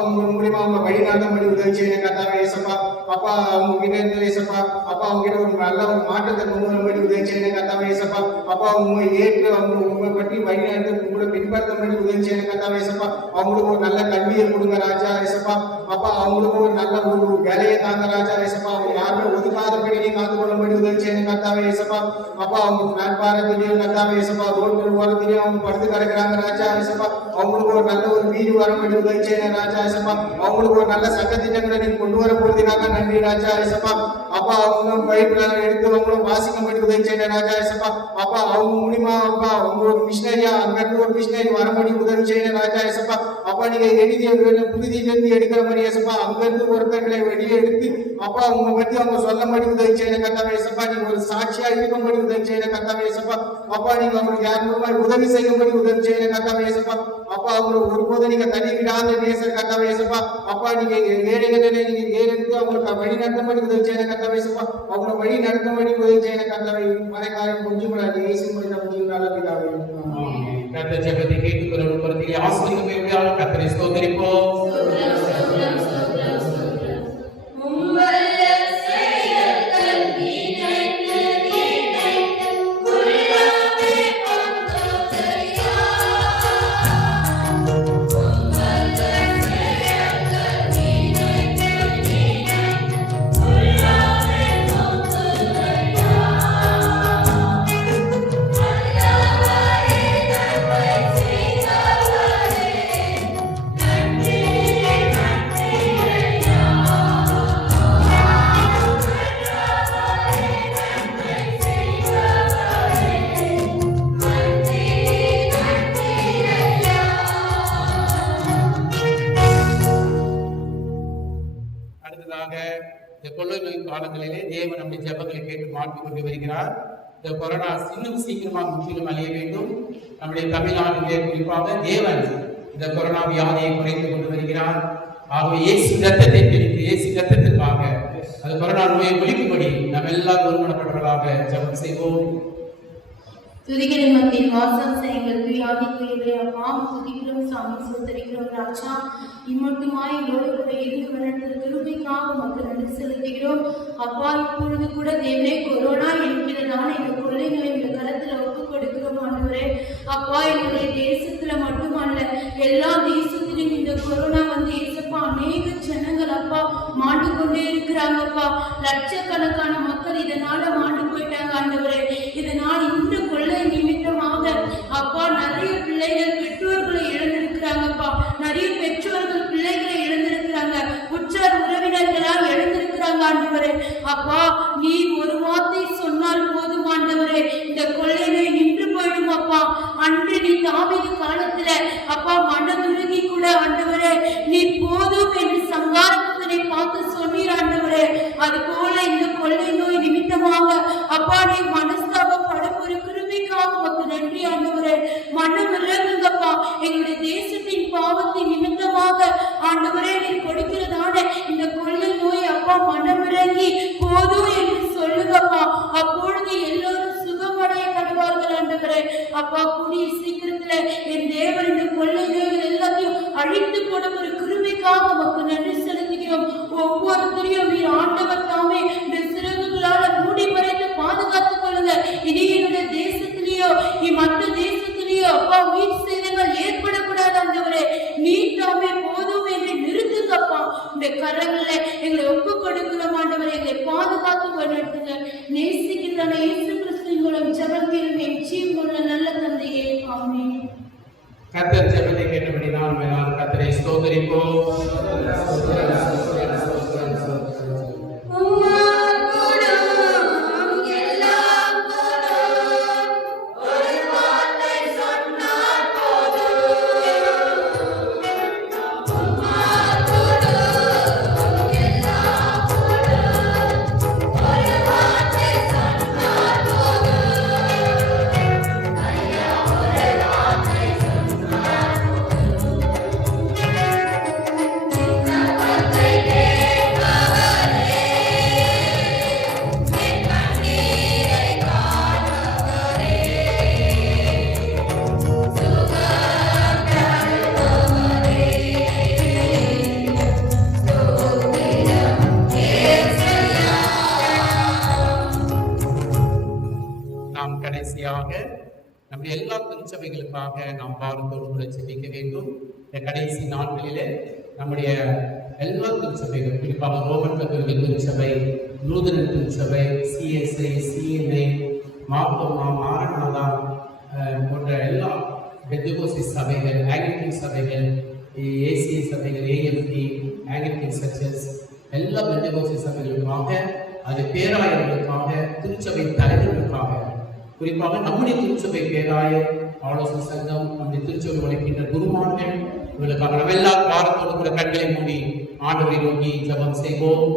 உங்க மூலியமா அவங்க வழிநாட்டம் பண்ணி உதவி செய்யணும் கர்த்தாவே இயேசுப்பா. அப்பா அவங்க கிட்ட இருந்து இயேசுப்பா. அப்பா அவங்க கிட்ட ஒரு நல்ல ஒரு மாற்றத்தை கொண்டு வர பண்ணி உதவி செய்யணும் கர்த்தாவே இயேசுப்பா. அப்பா உங்களை ஏற்று உங்களை பற்றி வழிநாட்டு உங்களை பின்பற்ற பண்ணி உதவி செய்யணும் கர்த்தாவே இயேசுப்பா. அவங்களுக்கு ஒரு நல்ல கல்வியை கொடுங்க ராஜா இயேசுப்பா. அப்பா அவங்களுக்கு ஒரு நல்ல ஒரு வேலையை தாங்க ராஜா இயேசுப்பா. அவங்க யாருமே ஒதுக்காதபடி நீ காத்து கொள்ளும்படி உதவி செய்யணும் கர்த்தாவே இயேசுப்பா. அப்பா அவங்க பிளாட்பாரத்திலேயும் கர்த்தாவே இயேசுப்பா ரோட்டு ஓரத்திலேயும் அவங்க படுத்து கிடக்குறாங்க ராஜா இயேசுப்பா. அவங்களுக்கு ஒரு நல்ல ஒரு வீடு வரும்படி உதவி செய்யணும் ராஜா இயேசுப்பா. அவங்களுக்கு ஒரு நல்ல சட்ட திட்டங்களை நீங்க கொண்டு வர போறதுக்காக நன்றி ராஜா இயேசுப்பா. அப்பா அவங்க பைபிள எடுத்து அவங்களும் வாசிக்கும்படி உதவி செய்யணும் ராஜா இயேசுப்பா. அப்பா அவங்க மூலியமா அப்பா அவங்க ஒரு மிஷினரியா அங்கிருந்து ஒரு மிஷினரி வரும்படி உதவி செய்யணும் ராஜா இயேசுப்பா. அப்பா நீங்க எழுதிய புதுதியிலிருந்து எடுக்கிற மாதிரி இயேசுப்பா அங்கிருந்து ஒருத்தர்களை வெளியே எடுத்து அப்பா உங்க பத்தி அவங்க சொல்லும்படி உதவி செய்யணும் கர்த்தாவே இயேசுப்பா. நீங்க ஒரு சாட்சியா இருக்கும்படி உதவி செய்யணும் கர்த்தாவே இயேசுப்பா. அப்பா நீங்க அவங்களுக்கு யார் மூலமா உதவி செய்யும்படி உதவி செய்யணும் கர்த்தாவே இயேசுப்பா. அப்பா அவங்களுக்கு ஒருபோது நீங்க தள்ளி விடாத நேசர் கர்த்தாவே இயேசுப்பா. அப்பா நீங்க ஏழைகளை நீங்க ஏறெடுத்து அவங்களுக்கு வழி நடத்தும்படி உதவி செய்யணும் கர்த்தாவே இயேசுப்பா. அவங்களை வழி நடத்தும்படி உதவி செய்யணும் கர்த்தாவே. மழைக்காலம் கொஞ்சம் கூட இயேசு மூலமா முடியும்னால பிதாவே கர்த்தர் ஜெபத்தை கேட்டுக்கொள்ளும் பொறுத்திலே ஆசீர்வதிப்பீராக. கர்த்தரை ஸ்தோத்திரிப்போம். காலங்களிலே தேவன் நம்முடைய ஜெபங்களை கேட்டு மாற்றிக் கொண்டு வருகிறார். இந்த கொரோனா இன்னும் சீக்கிரமாக முற்றிலும் அழிய வேண்டும். நம்முடைய தமிழ்நாட்டிலே குறிப்பாக தேவன் இந்த கொரோனா வியாதியை குறைத்து கொண்டு வருகிறார். ஆகவே இயேசு ரத்தத்தை பிரித்து இயேசு ரத்தத்திற்காக அந்த கொரோனா நோயை ஒழிக்கும்படி நாம் எல்லாரும் ஒருமனப்பட்டவர்களாக ஜெபம் செய்வோம். துதிகளின் மத்தியில் வாசம் செய்யுங்கள் துயாதிக்குரியவரே அப்பா துதிக்கிறோம் சாமி சோதரிக்கிறோம் ராஜா இம்மட்டுமாய் எங்களோடு கூட இருந்து வளர்ந்த கிருபைக்காக மக்கள் நன்றி செலுத்துகிறோம் அப்பா. இப்பொழுது கூட தேவனே கொரோனா என்கிறதான இந்த கொள்ளை நோய் இந்த கரத்துல ஒப்புக் கொடுக்கிறோம் ஆண்டவரே அப்பா. எங்களுடைய தேசத்துல மட்டுமல்ல எல்லா தேசத்திலும் இந்த கொரோனா வந்து ஏசப்பா அநேக ஜனங்கள் அப்பா மாண்டு கொண்டே இருக்கிறாங்கப்பா. லட்சக்கணக்கான மக்கள் இதனால மாண்டு போயிட்டாங்க ஆண்டவரே. இதனால் இந்த கொள்ளை நிமித்தமாக அப்பா நிறைய பிள்ளைகள் பெற்றோர்களை இழந்திருக்கிறாங்கப்பா. நிறைய பெற்றோர்கள் பிள்ளைகளை இழந்திருக்கிறாங்க. உற்றார் உறவினர்களால் இழந்திருக்கிறாங்க ஆண்டவரே அப்பா. நீ ஒரு வார்த்தை சொன்னால் போதும் ஆண்டவரே இந்த கொள்ளை நோய் நின்று போயிடும் அப்பா. அன்று நீ தாவீது காலத்துல அப்பா மனதுருகி கூட ஆண்டவரே நீ போதும் என்று சங்காரத்தினை பார்த்து சொன்னீர் ஆண்டவரே. அது போல இந்த கொள்ளை நோய் நிமித்தமாக அப்பா நீ மனஸ்தாபப்படும் ஒரு கிருபைக்காக உமக்கு நன்றி ஆண்டவரே. மனம் இறங்குங்கப்பா. எங்களுடைய தேசத்தின் பாவத்தின் நிமித்தமாக ஆண்டவரே நீ கொடுக்கிறதான இந்த கொள்ளை நோய் அப்பா மனம் இறங்கி போதும் என்று சொல்லுங்கப்பா. அப்பொழுது எல்லோரும் சுகமடைய கடுவார்கள் ஆண்டவரே அப்பா. கூடிய சீக்கிரத்துல என் தேவன் இந்த கொள்ளை நோய்கள் எல்லாத்தையும் அழித்து போடும் ஒரு கிருபைக்காக உமக்கு நன்றி செலுத்துகிறோம். ஒவ்வொருத்தரையும் நீ ஆண்டவர் தாமே இந்த சிறகுகளால மூடி மறைத்து பாதுகாத்துக் கொள்ளுங்க. இனி என்னுடைய தேசத்திலேயோ மற்ற தேசத்திலேயோ அப்பா உயிர் சேதங்கள் ஏற்படக்கூடாது ஆண்டவரே. நீ தாமே போதும் என்று உடைய கரங்களை எங்களை ஒப்பு கொடுக்கிறோம் ஆண்டவரே. எங்களை பாதுகாத்து வழிநடத்துங்க. நேசிக்கிற இயேசு கிறிஸ்துவின் மூலம் ஜெபத்திற்கு ஜீவனுள்ள நல்ல தந்தையே, ஆமென். கர்த்தர் ஜெபத்தை கேட்டபடி நாம் எல்லாரும் கர்த்தரை ஸ்தோத்திரிப்போம். நம்முடைய எல்லா திருச்சபைகளுக்காக நாம் பாரத்தோடு கூட ஜெபிக்க வேண்டும். இந்த கடைசி நாட்களிலே நம்முடைய எல்லா திருச்சபைகள், குறிப்பாக ரோமன் கத்தோலிக்க திருச்சபை, லூதரன் திருச்சபை, CSI, CNI, மார்த்தோமா, மாரநாதா போன்ற எல்லா பெந்தகோஸ்தே சபைகள், ஆங்கிலிக்கன் சபைகள், ACA சபைகள், AFT, ஆங்கிலிக்கன் சர்ச்சஸ், எல்லா பெந்தகோஸ்தே சபைகளுக்காக, அது பேராயர்களுக்காக, திருச்சபை தலைவர்களுக்காக, குறிப்பாக நம்முடைய திருச்சபை பேராயர், ஆலோசனை சங்கம், நம்முடைய திருச்சபை உழைக்கின்ற குருமார்கள், இவர்களுக்காக நம்ம எல்லா வாரத்தோடு கூட கண்களை மூடி ஆண்டவரை நோக்கி ஜெபம் செய்வோம்.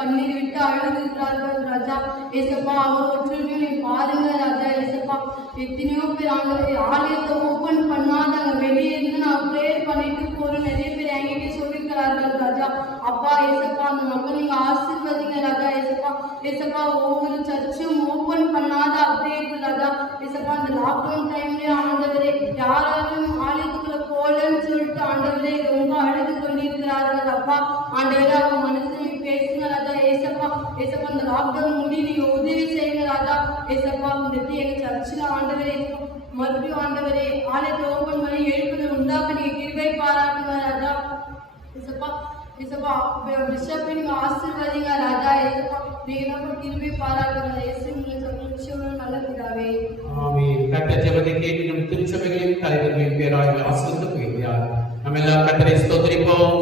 கண்ணீர் விட்டு அழுதுகிறார்கள் ராஜா. ஏசப்பா, அவற்றுமே பாருங்க ராஜா. ஏசப்பா, எத்தனையோ பேர் ஆண்டவரே ஆலயத்தை ஓபன் பண்ணாதாங்க, வெளியே இருந்து நான் ப்ரேயர் பண்ணிட்டு போறேன் நிறைய பேர் என்கிட்ட சொல்லியிருக்கிறார்கள் ராஜா. அப்பா ஏசப்பா, அந்த மக்கள் நீங்க ஆசீர்வதிங்க ராஜா. ஏசப்பா, ஏசப்பா, ஒவ்வொரு சர்ச்சும் ஓபன் பண்ணாத அப்படியே இருக்கு ராஜா. ஏசப்பா, அந்த லாக்டவுன் டைம்லயே ஆண்டவரே யாராலும் ஆலயத்துக்குள்ள போலன்னு சொல்லிட்டு ஆண்டவரே ரொம்ப அழுது கொண்டிருக்கிறார்கள் அப்பா. ஆண்டவரே, அவங்க மனசு பேசுங்க ராஜா. ஏசப்பா, ஏசப்பா, இந்த லாக்டவுன் முடி நீங்க உதவி செய்யுங்க ராஜா. ஏசப்பா, இந்த எங்க சர்ச்சில் ஆண்டவரே மறுபடியும் ஆண்டவரே ஆலயத்தை ஓபன் பண்ணி எழுப்புதல் உண்டாக்க நீங்க கிருபை பாராட்டுங்க ராஜா. ஏசப்பா, ஏசப்பா, பிஷப்பை நீங்க ஆசீர்வதிங்க ராஜா. ஏசப்பா, நீங்க நம்ம கிருபை பாராட்டுங்க. இயேசு சொல்லுங்க நல்ல பிதாவே, ஆமென். கர்த்தர் ஜெபத்தை கேட்டு நம் திருச்சபைகளின் தலைவர்களின் பேராயர்கள் ஆசீர்வதித்து போகிறார். நம்ம எல்லாம் கர்த்தரை ஸ்தோத்திரிப்போம்.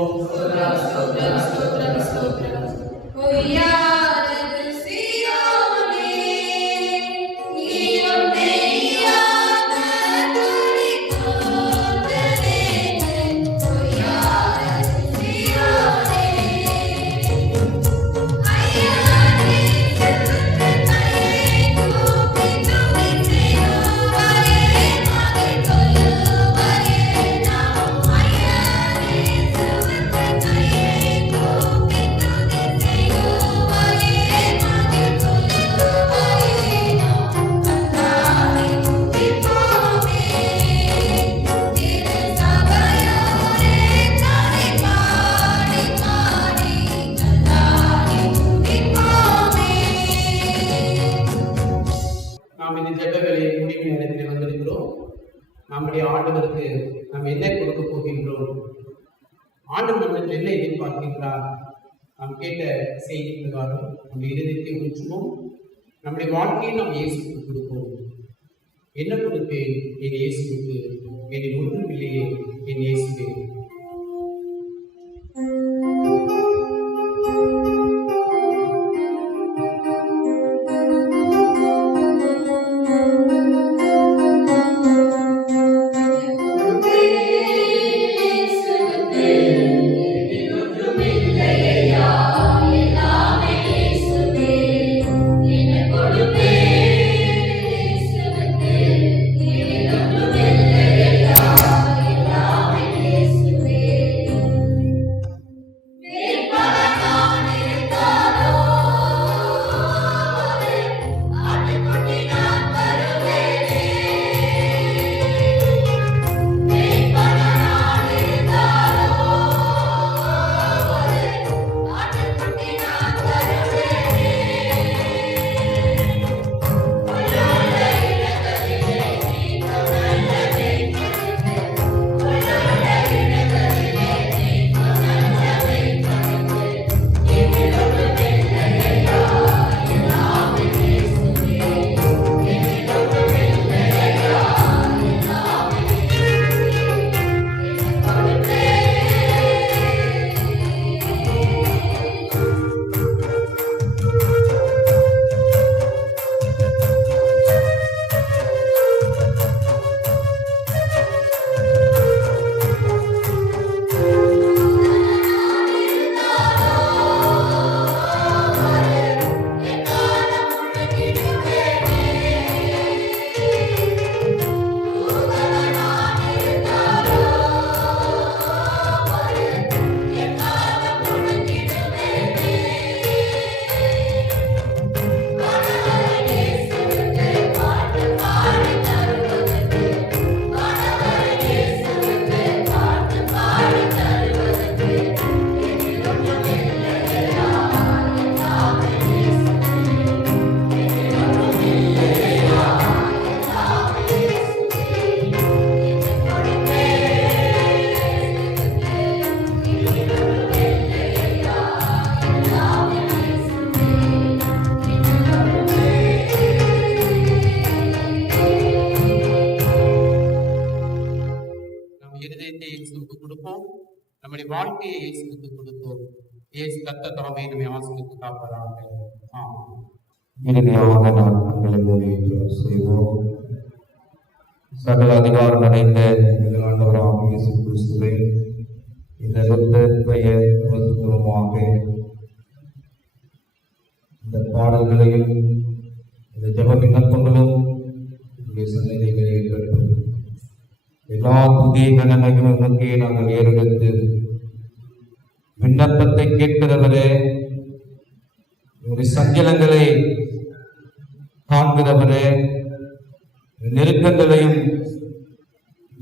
நம்முடைய ஆண்டவருக்கு நாம் என்ன கொடுக்க போகின்றோம், ஆண்டவர் நம்மிடத்தில் என்ன எதிர்பார்க்கின்றார், நாம் கேட்ட செய்தி பிரகாரம் நம்முடைய இருதயத்தை ஊற்றுவோம். நம்முடைய வாழ்க்கையை நாம் இயேசுக்கு கொடுப்போம். என்ன கொடுப்பேன் என் இயேசுக்கு? என்னை ஒன்றும் இல்லையே என் இயேசுவே. Yes. நம்முடைய வாழ்க்கையை இயேசுக்கு கொடுத்தோம். இயேசு கர்த்தர் தாமே நம்மை ஆசீர்வதித்து காப்பாராக. ஆமென். இறுதியாக நாம் கண்களை மூடி ஜெபம் செய்வோம். சகல அதிகாரம் நிறைந்த எங்கள் ஆண்டவராகிய இயேசு கிறிஸ்துவே, இந்த பெயர் மூலமாக இந்த பாடல்களையும் இந்த ஜெப விண்ணப்பங்களும் சன்னதிகளில் பெற்று எல்லா புதிய கணமைகளும் உமக்கே நாங்கள் ஏறெடுத்து விண்ணப்பத்தை கேட்கிறவரே, உங்களுடைய சஞ்சலங்களை காண்கிறவரே, நெருக்கங்களையும்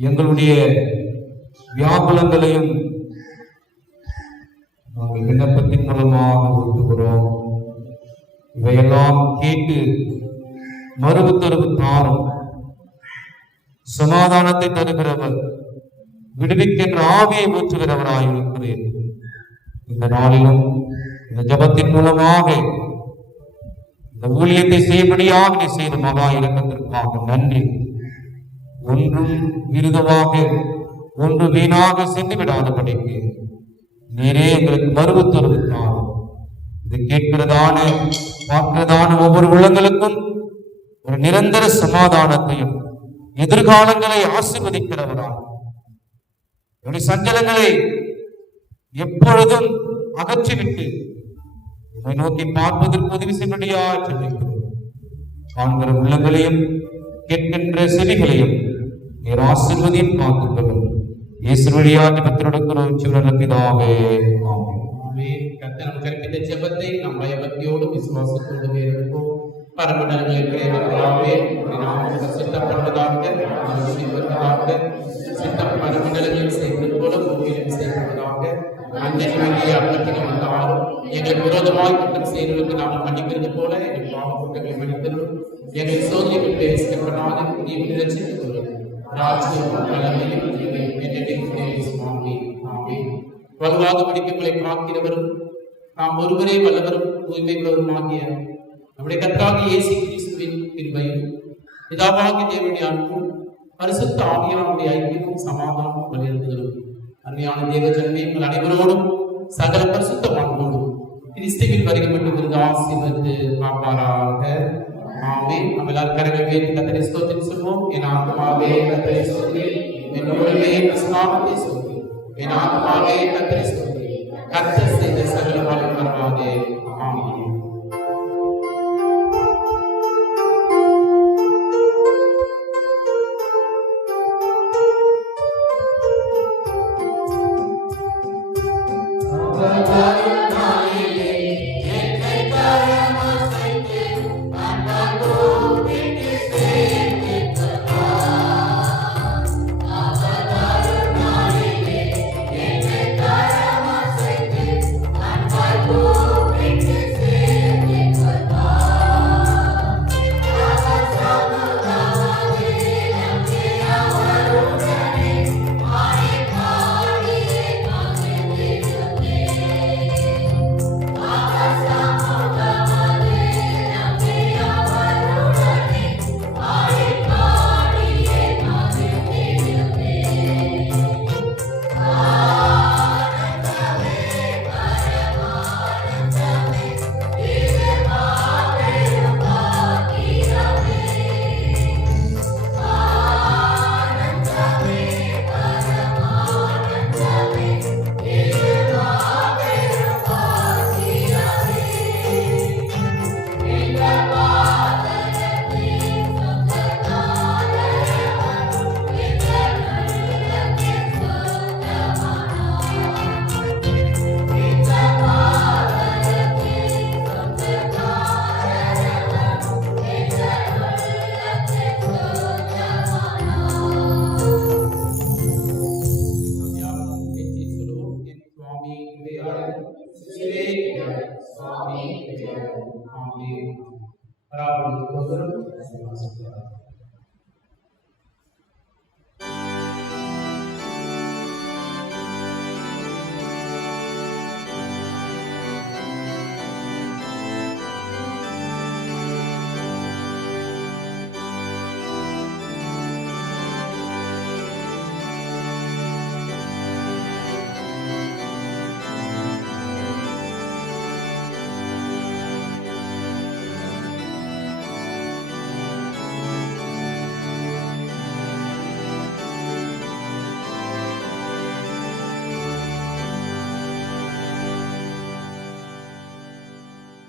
எங்களுடைய வியாகுலங்களையும் நாங்கள் விண்ணப்பத்தின் மூலமாக ஒத்துக்கிறோம். இவையெல்லாம் கேட்டு மறுபுத்தரவு தாரும். சமாதானத்தை தருகிறவர், விடுவிக்கின்ற ஆவியை ஊற்றுகிறவராய் இருக்கிறேன். இந்த நாளிலும் இந்த ஜபத்தின் மூலமாக இந்த ஊழியத்தை செய்யபடியாக நீ செய்த மகா இரக்கத்திற்காக நன்றி. ஒன்றும் விருதமாக ஒன்று வீணாக சென்று விடாதபடிக்கு நீரே எங்களுக்கு மறுபுத்தரவுத்தார். இது கேட்கிறதான பார்க்கிறதான ஒவ்வொரு உள்ளங்களுக்கும் ஒரு நிரந்தர சமாதானத்தையும் எதிர்காலங்களை ஆசீர்வதிக்கிறவரால் என்னுடைய சஞ்சலங்களை எப்பொழுதும் அகற்றிவிட்டு உம்மை நோக்கி பார்ப்பதற்கு உதவி செய்யபடியா சொல்லிக்கிறோம். காண்கிற உள்ளங்களையும் கேட்கின்ற செவிகளையும் நீர் ஆசீர்வதியும் காத்துக்கொள்ளும். இயேசு வழியாக பெற்றெடுக்கிறோம் சிவன பிதாவே, ஆமென். கர்த்தர் நமக்கு கற்பித்த ஜெபத்தை நாம் பயபக்தியோடும் விசுவாசத்தோடும் ஏறெடுப்போம். பரமண்டலங்களில் பிரியமானவரே, உம்முடைய நாமம் பரிசுத்தப்படுவதாக, சித்தம் பரமண்டலங்களில் செய்வது போல பூமியிலும் செய்வதாக. அன்றைக்கு வேண்டிய அப்பத்திலும் வந்தாலும் எங்கள் விரோதமாய் குற்றம் செய்வதற்கு நாங்கள் மன்னிக்கிறது போல எங்கள் பாவ குற்றங்களை மன்னித்தரும். எங்கள் சோதனைக்கு பேசப்படாது நீ ரசித்துக் கொள்ளும். ராஜ்யம் வல்லமையும் சுவாமி. ஆமென். வலுவாக பிடிப்புகளை காக்கிறவரும் நாம் ஒருவரே வல்லவரும் தூய்மைகளும் ஆகிய நம்முடைய கர்த்தராகிய இயேசு கிறிஸ்துவின் கிருபையும் பிதாவாகிய தேவனுடைய அன்பும் பரிசுத்த ஆவியானவருடைய ஐக்கியமும் சமாதானமும் வலியுறுத்துதலும் அருமையான தேவ ஜனமே உங்கள் அனைவரோடும் சகல பரிசுத்தவான்களோடும் கிறிஸ்துவின் வருகை மட்டும் இருந்து ஆசீர்வதித்து காப்பாராக. ஆமென். நம்ம எல்லாரும் கரங்களை உயர்த்தி கர்த்தரை ஸ்தோத்திரம் சொல்வோம். என் ஆத்மாவே கர்த்தரை ஸ்தோத்திரி, என் உள்ளமே கிறிஸ்துநாமத்தை ஸ்தோத்திரி, என் ஆத்மாவே கர்த்தரை ஸ்தோத்திரி, கர்த்தர் செய்த சகல வல்லமையாலே. ஆமென். Amen.